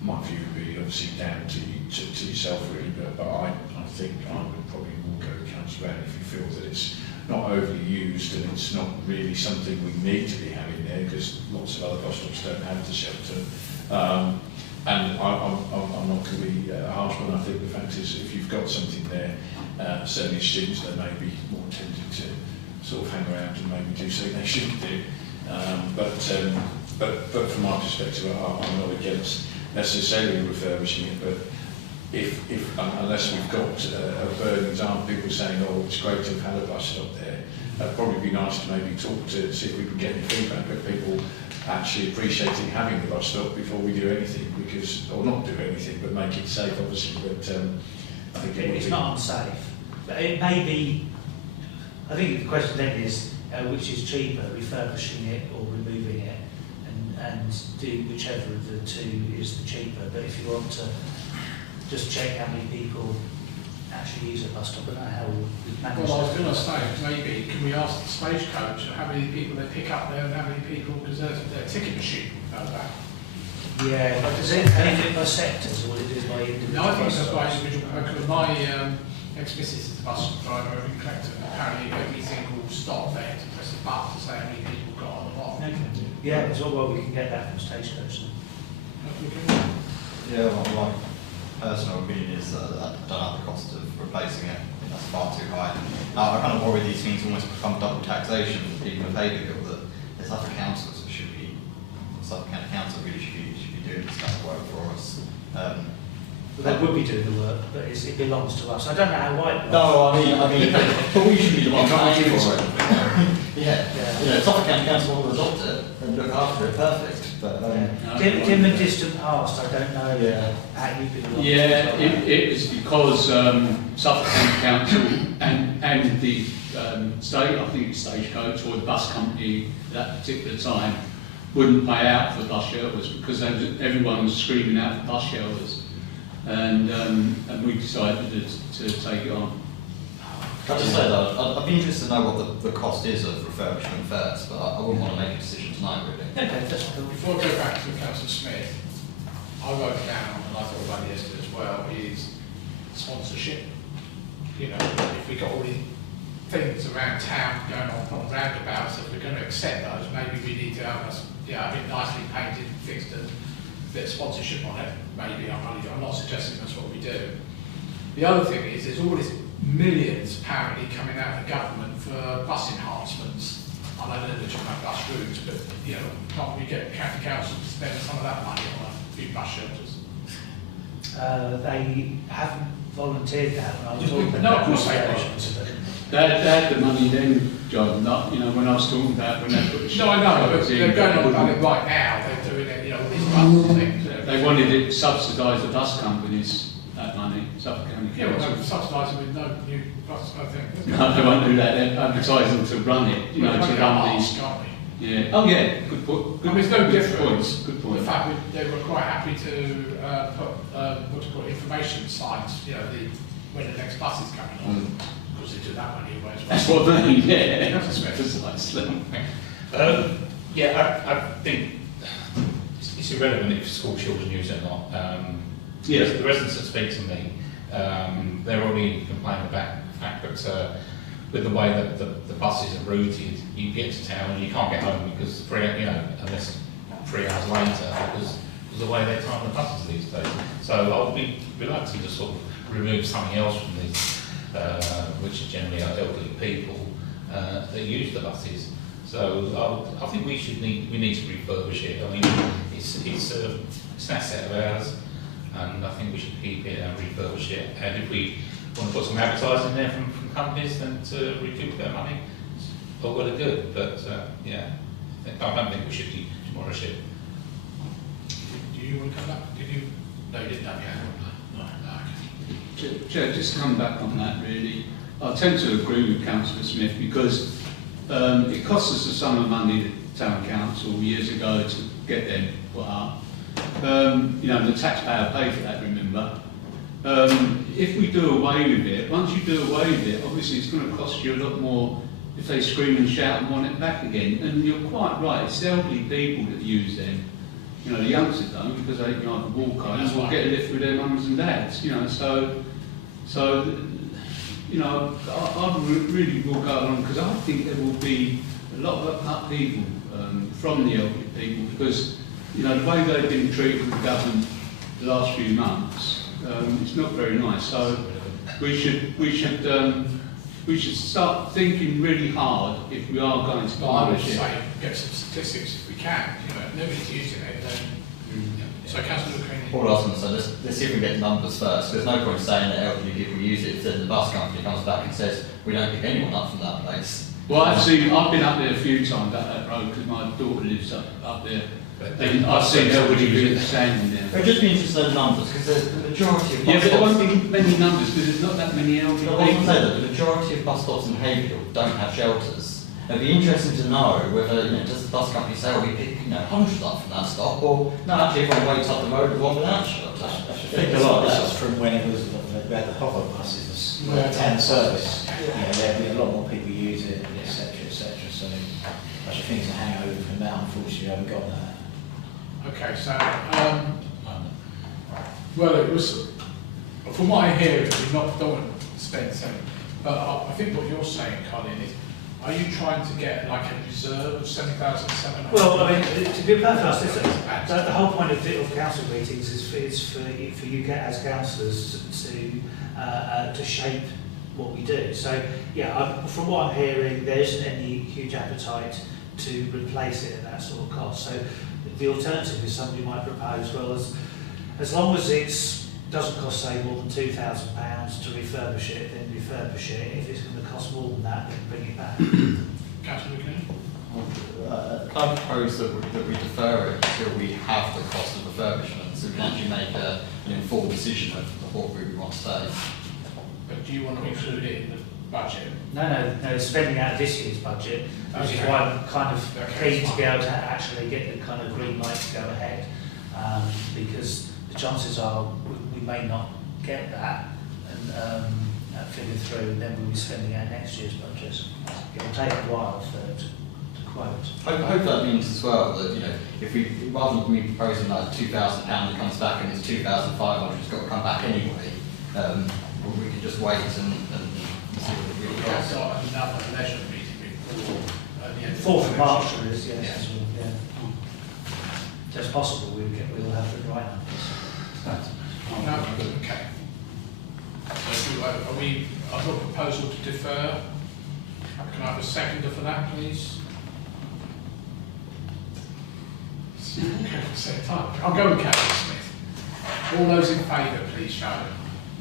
My view would be obviously down to yourself really, but I think I would probably more go to Councillor Brown if you feel that it's not overly used and it's not really something we need to be having there because lots of other bus stops don't have the shelter. And I'm not going to be harsh, but I think the fact is if you've got something there, certainly as students they may be more tempted to sort of hang around and maybe do something they shouldn't do. But from my perspective, I'm not against necessarily refurbishing it, but if unless we've got a burning example, people saying, oh, it's great to have had a bus stop there, it'd probably be nice to maybe talk to see if we can get any feedback of people actually appreciating having the bus stop before we do anything, because, or not do anything, but make it safe, obviously. But I think It's not unsafe, but it may be. I think the question then is which is cheaper, refurbishing it or removing it, and do whichever of the two is the cheaper. But if you want to just check how many people actually use a bus stop, I don't know how we manage. Well, I was going to say, maybe, can we ask the stagecoach how many people they pick up there and how many people, because their ticket machine know that. Yeah, but does it anything by sectors or will it do by individual? No, I think bus that's by stops? individual, because my ex-missus is the bus driver and collector, and apparently every single stop they had to press a button to say how many people got on and off. Okay. Yeah, as well we can get that from stagecoach. Yeah, well, my personal opinion is that I don't have the cost of replacing it. I think that's far too high. I kind of worry these things almost become double taxation for people who pay the bill, that the Suffolk Council should be, Suffolk County Council really should be doing this kind of work for us. They would be doing the work, but it belongs to us. I don't know how wide. No, I mean, but we should be the ones paying for it. Yeah. You know, Suffolk County Council will adopt it and look after it, perfect. But dim and distant past, I don't know how you could. Yeah, it was because Suffolk County Council and and the state, I think it's Stagecoach or the bus company at that particular time, wouldn't pay out for bus shelters because everyone was screaming out for bus shelters, and we decided to take it on. Can I just say though, I'd be interested to know what the cost is of refurbishment first, but I wouldn't want to make a decision tonight really. Okay, that's cool. Before I go back to Councillor Smith, I wrote down, and I thought about it yesterday as well, is sponsorship. You know, if we got all these things around town going on roundabouts, if we're going to accept those, maybe we need to have a bit nicely painted, fixed, and a bit of sponsorship on it. Maybe I'm not suggesting that's what we do. The other thing is, there's all this millions apparently coming out of the government for bus enhancements. I know they're talking about bus routes, but you know, can't we get county council to spend some of that money on a few bus shelters? They haven't volunteered that when I was talking No, of course they about don't. They had the money then, John, not, you know, when I was talking about when they put the No, I know, but shelters in, they're going on about it right now. They're doing it, you know, these bus things. They wanted it to subsidise the bus companies, that money, Suffolk County Yeah, well, Council. they're subsidising with no new bus, I think. No, they won't do that, they're advertising to run it, you know, to run these. Can't we? Yeah, oh yeah, good point. I mean, there's no good difference. point, good point. The fact that they were quite happy to put, what do you call it, information signs, you know, when the next bus is coming on. Because they do that one anyway as well. That's what I mean, yeah. That's Precisely. Yeah, I think it's irrelevant if school children use it or not. The residents that speak to me, they're already complaining about the fact that with the way that the buses are routed, you get to town and you can't get home because unless 3 hours later, because of the way they time the buses these days. So I'll be reluctant to sort of remove something else from these, which are generally elderly people that use the buses. So I think we need to refurbish it. I mean, it's an asset of ours, and I think we should keep it and refurbish it. And if we want to put some advertising there from companies, then to recoup their money, it's all well and good. But I don't think we should demolish it. Do you want to come back? Did you? No, you didn't have your hand up. No. Chair, just to come back on that really, I tend to agree with Councillor Smith because it cost us a sum of money, the Town Council, years ago to get them put up. You know, the taxpayer paid for that, remember? If we do away with it, once you do away with it, obviously it's going to cost you a lot more if they scream and shout and want it back again. And you're quite right, it's the elderly people that use them. You know, the youngsters don't because they can either walk home or get a lift with their mums and dads, you know, so you know, I really will go along because I think there will be a lot of upheaval from the elderly people because, you know, the way they've been treated with the government the last few months, it's not very nice. So we should start thinking really hard if we are going to I would demolish it. say get some statistics if we can. You know, if nobody's using it, then. So, Councillor Lucrini. All I was going to say, let's see if we can get the numbers first. There's no point saying that elderly people use it if then the bus company comes back and says, we don't pick anyone up from that place. Well, I've been up there a few times up that road because my daughter lives up there. And I've seen elderly people standing there. I'd just be interested in the numbers because the majority of bus Yeah, but there stops. won't be many numbers because there's not that many elderly I was going to people. say that the majority of bus stops in Haverhill don't have shelters. It'd be interesting to know whether, does the bus company say, oh, we pick, hundreds up from that stop, or no, actually everyone waits up the road with one without shelter. I think a lot of that was from when it was about the hover buses, the town service. There'd be a lot more people use it, etc., etc. So I should think it's a hangover from that. Unfortunately, I haven't got that. Okay, so, well, it was, from what I hear, we don't want to spend something, but I think what you're saying, Colin, is, are you trying to get like a reserve of 7,700? Well, I mean, to be perfectly honest, the whole point of council meetings is for you as councillors to shape what we do. So, yeah, from what I'm hearing, there isn't any huge appetite to replace it at that sort of cost. So, the alternative is somebody might propose, well, as long as it doesn't cost, say, more than £2,000 to refurbish it, then refurbish it. If it's going to cost more than that, then bring it back. Councillor McNeil? I propose that we defer it until we have the cost of refurbishment, so we can actually make an informed decision of what route we want to take. But do you want to include it in the budget. No, spending out of this year's budget, which is Okay. why I'm kind of Okay, keen to be fine. able to actually get the kind of green light to go ahead, because the chances are we may not get that and figure through, and then we'll be spending out next year's budget. It will take a while to quote. I hope that means as well that, you know, if we, rather than me proposing like £2,000 it comes back and it's 2,500, it's got to come back anyway, we can just wait and see what it really We've costs. got another leisure meeting before the end of 4th of the March election. there is, yes. Yes. Yeah. So it's possible we'll have the right numbers. No, okay. So I've got a proposal to defer. Can I have a seconder for that, please? Okay, same time. I'll go with Kevin Smith. All those in favour, please show.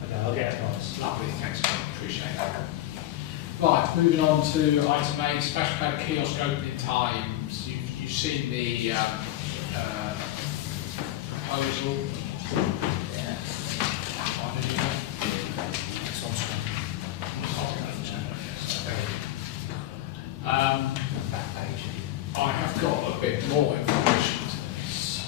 Okay, I'll get advice. Lovely, thanks, John. Appreciate that. Right, moving on to item 8, splash pad kiosk opening times. You've seen the proposal. Yeah. On the unit. It's on screen. Back page. I have got a bit more information to this.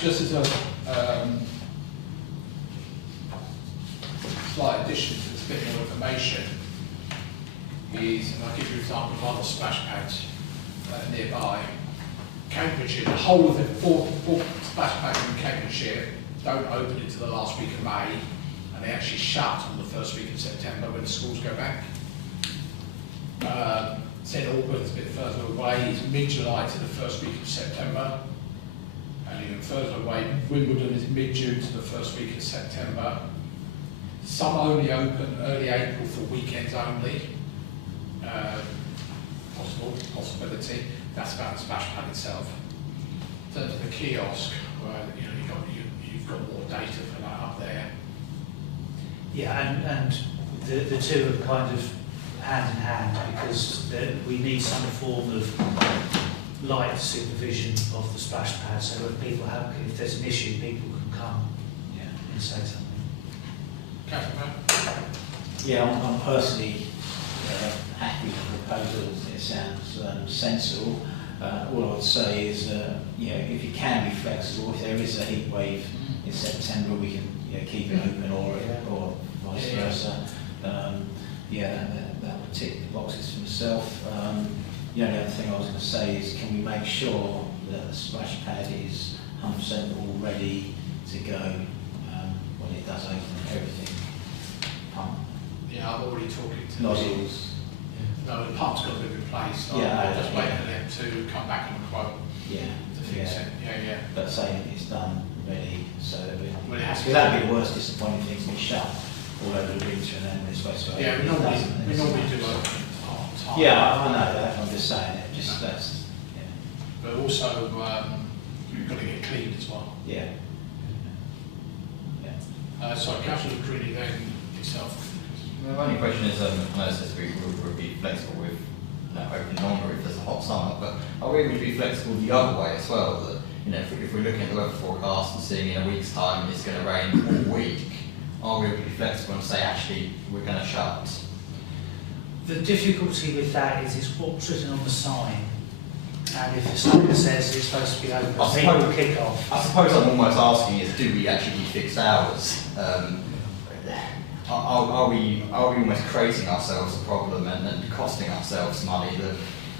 Just as a slight addition to this bit more information is, and I'll give you an example of other splash pads nearby. Cambridgeshire, the whole of the four splash pads in Cambridgeshire don't open until the last week of May, and they actually shut on the first week of September when the schools go back. St Albans, a bit further away, is mid-July to the first week of September, and even further away, Wimbledon is mid-June to the first week of September. Some only open early April for weekends only. Possibility. That's about the splash pad itself. In terms of the kiosk, where you've got more data for that up there. Yeah, and the two are kind of hand in hand, because we need some form of light supervision of the splash pad, so when people have, if there's an issue, people can come and say something. Councillor Yeah, I'm personally happy with the proposal. It sounds sensible. All I would say is, if you can be flexible, if there is a heat wave in September, we can keep it open, or vice versa. That would tick the boxes for myself. The only other thing I was going to say is, can we make sure that the splash pad is 100% all ready to go when it does open, everything? Pump, Yeah, I'm already talking to nozzles. No, the pump's got to be replaced. Yeah, I'll just wait yeah. for them to come back and quote Yeah, to fix it. Yeah. But saying it's done, ready, so that Well, it has to because that'd be the worst disappointing thing, to be shut all over the winter and then when it's supposed to open. Yeah, we it normally doesn't, and it's- do open time. Yeah, I know that, I'm just saying it, just No. that's, But also, you've got to get cleaned as well. yeah. Sorry, Councillor Greeny then yourself. The only question is, I know it says we would be flexible with open longer if there's a hot summer, but are we able to be flexible the other way as well? That, if we're looking at the weather forecast and seeing in a week's time it's going to rain all week, are we able to be flexible and say, actually, we're going to shut? The difficulty with that is it's what's written on the sign, and if the sign says it's supposed to be open, I people suppose- kick off. I suppose I'm almost asking is, do we actually need fixed hours? Are we almost creating ourselves a problem and costing ourselves money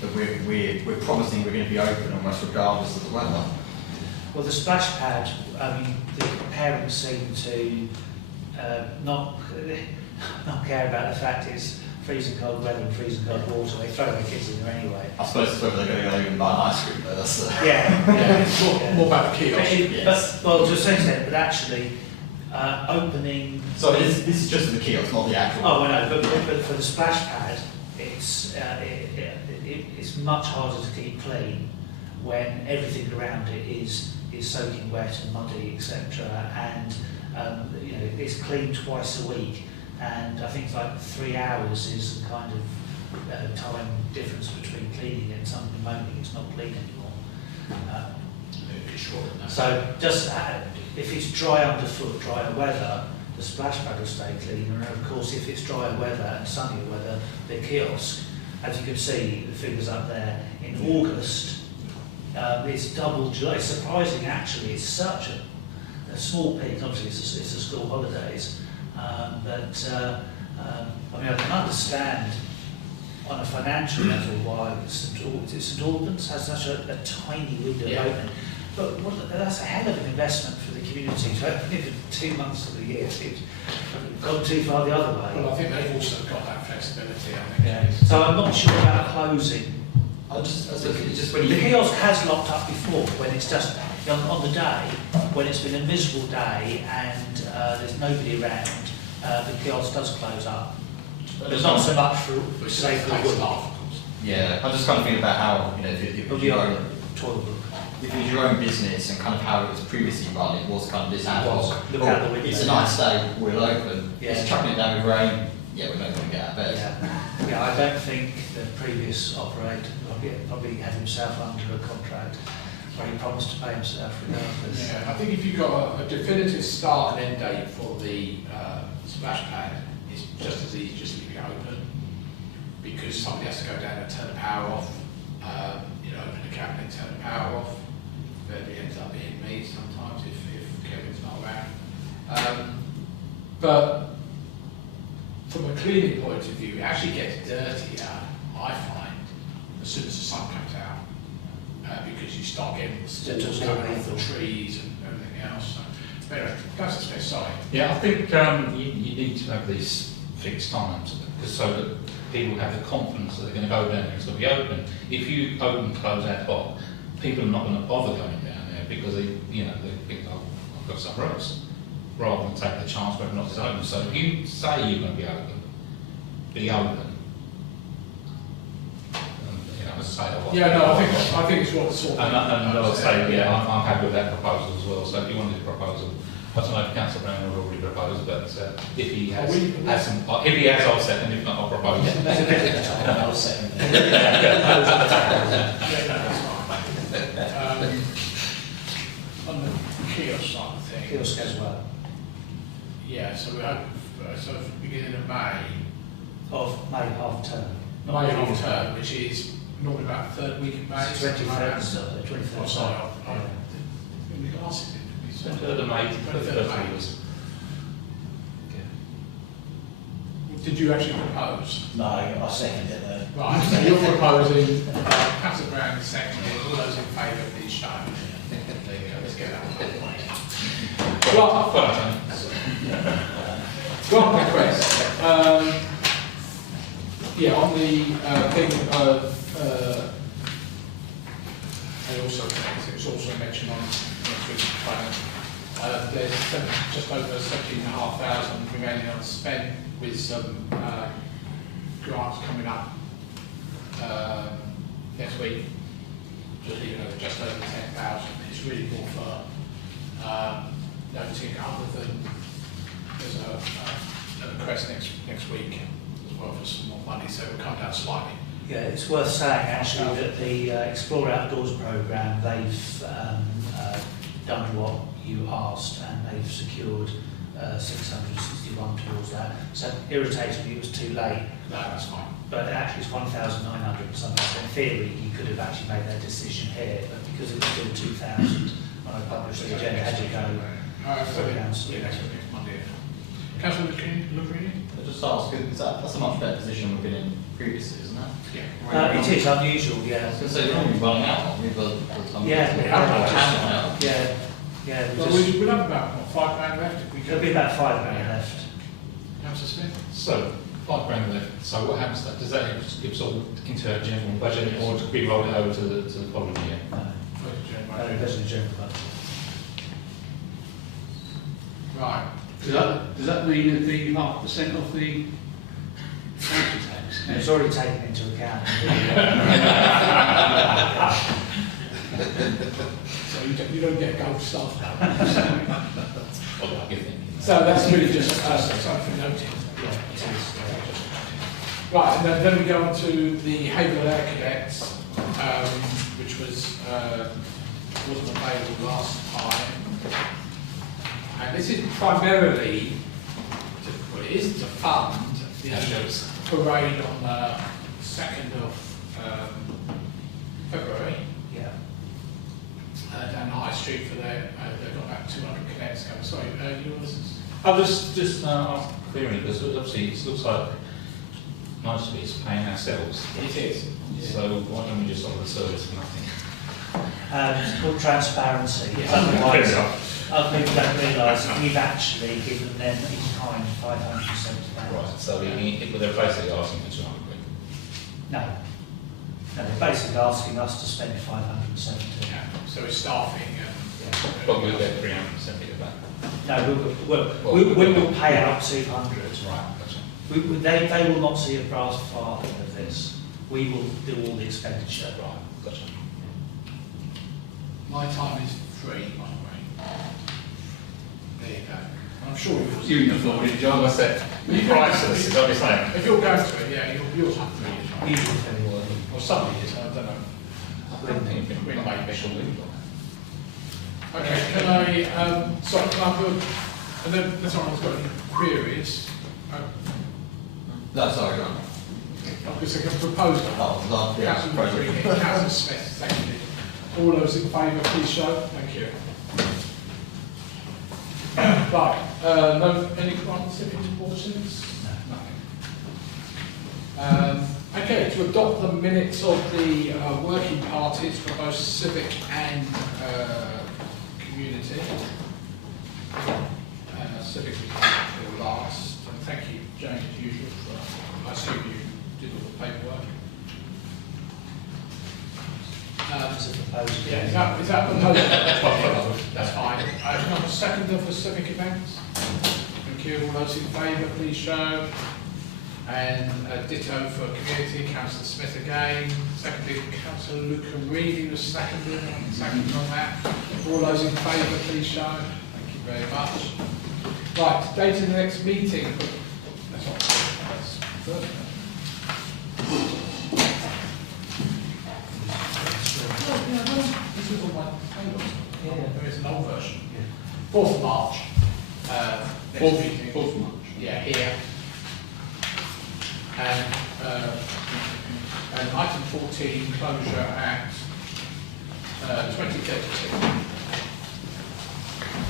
that we're promising we're going to be open almost regardless of the weather? Well, the splash pad, the parents seem to not care about the fact it's freezing cold weather and freezing cold water. They throw their kids in there anyway. I suppose it's whether they're going to go and buy an ice cream, but that's... Yeah. More about the kiosk. Yes. Well, to a certain extent, but actually, opening. So this is just the kiosk, not the actual... Oh, I know, but for the splash pad, it's much harder to keep clean when everything around it is soaking wet and muddy, etc. And it's cleaned twice a week, and I think like 3 hours is the kind of time difference between cleaning it and something moaning it's not clean anymore. So just if it's dry underfoot, drier weather, the splash pad will stay cleaner. And of course, if it's drier weather and sunnier weather, the kiosk, as you can see, the figures up there, in August, it's double July. It's surprising, actually. It's such a small peak. Obviously, it's the school holidays. I mean, I can understand on a financial level why St Albans has such a tiny window open. But that's a hell of an investment for the community to open it for 2 months of the year. It's gone too far the other way. Well, I think they've also got that flexibility, I think. Yeah. So I'm not sure about closing. The kiosk has locked up before when it's just on the day, when it's been a miserable day and there's nobody around, the kiosk does close up. But there's not so much for safe for staff. Yeah, I'm just kind of thinking about how, you know, if your own toilet book. If it was your own business and kind of how it was previously run, it was kind of this ad hoc. Look out the window. It's a nice day, we'll open. Yeah. It's chucking it down with rain. Yeah, we're not going to get out of bed. Yeah, I don't think the previous operator probably had himself under a contract where he promised to pay himself regardless. Yeah, I think if you've got a definitive start and end date for the splash pad, it's just as easy just to leave it open, because somebody has to go down and turn the power off, open the cabinet, turn the power off. It ends up being me sometimes if Kevin's not around. But from a cleaning point of view, it actually gets dirtier, I find, as soon as the sun comes out, because you start getting spores coming off the trees and everything else. So, anyway, that's the space, sorry. Yeah, I think you need to have these fixed times, because so that people have the confidence that they're going to go down there, it's going to be open. If you open and close ad hoc, people are not going to bother going down there because they think, oh, I've got somewhere else, rather than take the chance whether or not it's open. So if you say you're going to be open. As I say, I think it's what the sort of. And I'll say, I'm happy with that proposal as well. So if you wanted a proposal, I don't know if Councillor Brown will already propose, but if he has, if he has, I'll second. If not, I'll propose. I'll second. On the kiosk side of things. Kiosk as well. Yeah, so we hope for the beginning of May. Of May half term. May half term, which is normally about the third week of May. 23rd. 23rd. Oh, sorry, in the glasses. 23rd of May. 23rd of May. Did you actually propose? No, I second it though. Right, so you're proposing, Councillor Brown is seconding, all those in favour, please show. There you go, let's get that one out of the way. Grant request. On the thing of, it was also mentioned on next week's plan. There's just over 17,500 remaining unspent with some grants coming up next week. Just over 10,000. It's really more for noting other than there's a request next week as well for some more money, so it will come down slightly. Yeah, it's worth saying actually that the Explore Outdoors programme, they've done what you asked and they've secured 661 towards that. So irritatingly, it was too late. No, that's fine. But actually it's 1,900 or something. So in theory, you could have actually made that decision here, but because it was still 2,000, when I published the agenda, had to go. Next Monday. Councillor Lucrini? I just ask, that's a much better position we've been in previously, isn't it? Yeah. It is unusual, yeah. I was going to say, we're normally running out, aren't we? Yeah. Well, we'll have about £5 left if we There'll go. be about £5 left. Councillor Smith? So, £5 left. So what happens to that? Does that give us all into our general budget, or to be rolled over to the following year? That's the general budget. Right. Does that mean it'd be 0.5% of the council tax? It's already taken into account. So you don't get gold stuff now. What do I give them? So that's really just something noted. Yeah, it is. Right, and then we go on to the Haverhill Air Cadets, which wasn't available last time. This is primarily, well, it is to fund the parade on the 2nd of February. Yeah. Down the High Street for their, they've got about 200 cadets coming. Sorry, yours? I was just clearing because obviously it looks like most of it's paying ourselves. It is. So why don't we just offer the service for nothing? It's called transparency. Yes. Otherwise, other people don't realise that we've actually given them in kind £570. Right, so they're basically asking for 200 quid. No. No, they're basically asking us to spend 570. Yeah. So it's staffing and But we'll get 370 of that. No, we will pay out 200. Right, gotcha. They will not see a brass part of this. We will do all the expenditure. Right, gotcha. my time is free, by the way. There you go. And I'm sure You can afford it, John. I said, priceless, is what you're saying. if you're going to it, yeah, you'll have free as well. You will pay more. Or somebody is, I don't know. I don't think you've been made official legal. Okay, can I, sorry, can I put, and then, if someone's got any queries, No, sorry, go on. obviously I can propose one. Oh, love, yeah, Councillor present. Green, Councillor Smith, seconded. All those in favour, please show. Thank you. Right, no, any civic importance? No. Nothing. Okay, to adopt the minutes of the working parties for both civic and community. Civic was the last, and thank you, Jane, as usual, for, I assume you did all the paperwork. It's a proposal. Yeah, is that proposal? That's fine. Can I have a seconder for civic events? Thank you. All those in favour, please show. And ditto for community, Councillor Smith again. Seconded, Councillor Luca Reedy was seconded on that. All those in favour, please show. Thank you very much. Right, date of the next meeting. That's not that's Thursday. This was on my table. There is an old version. 4th of March. Next meeting. 4th March. Yeah, here. And item 14, closure at 2032.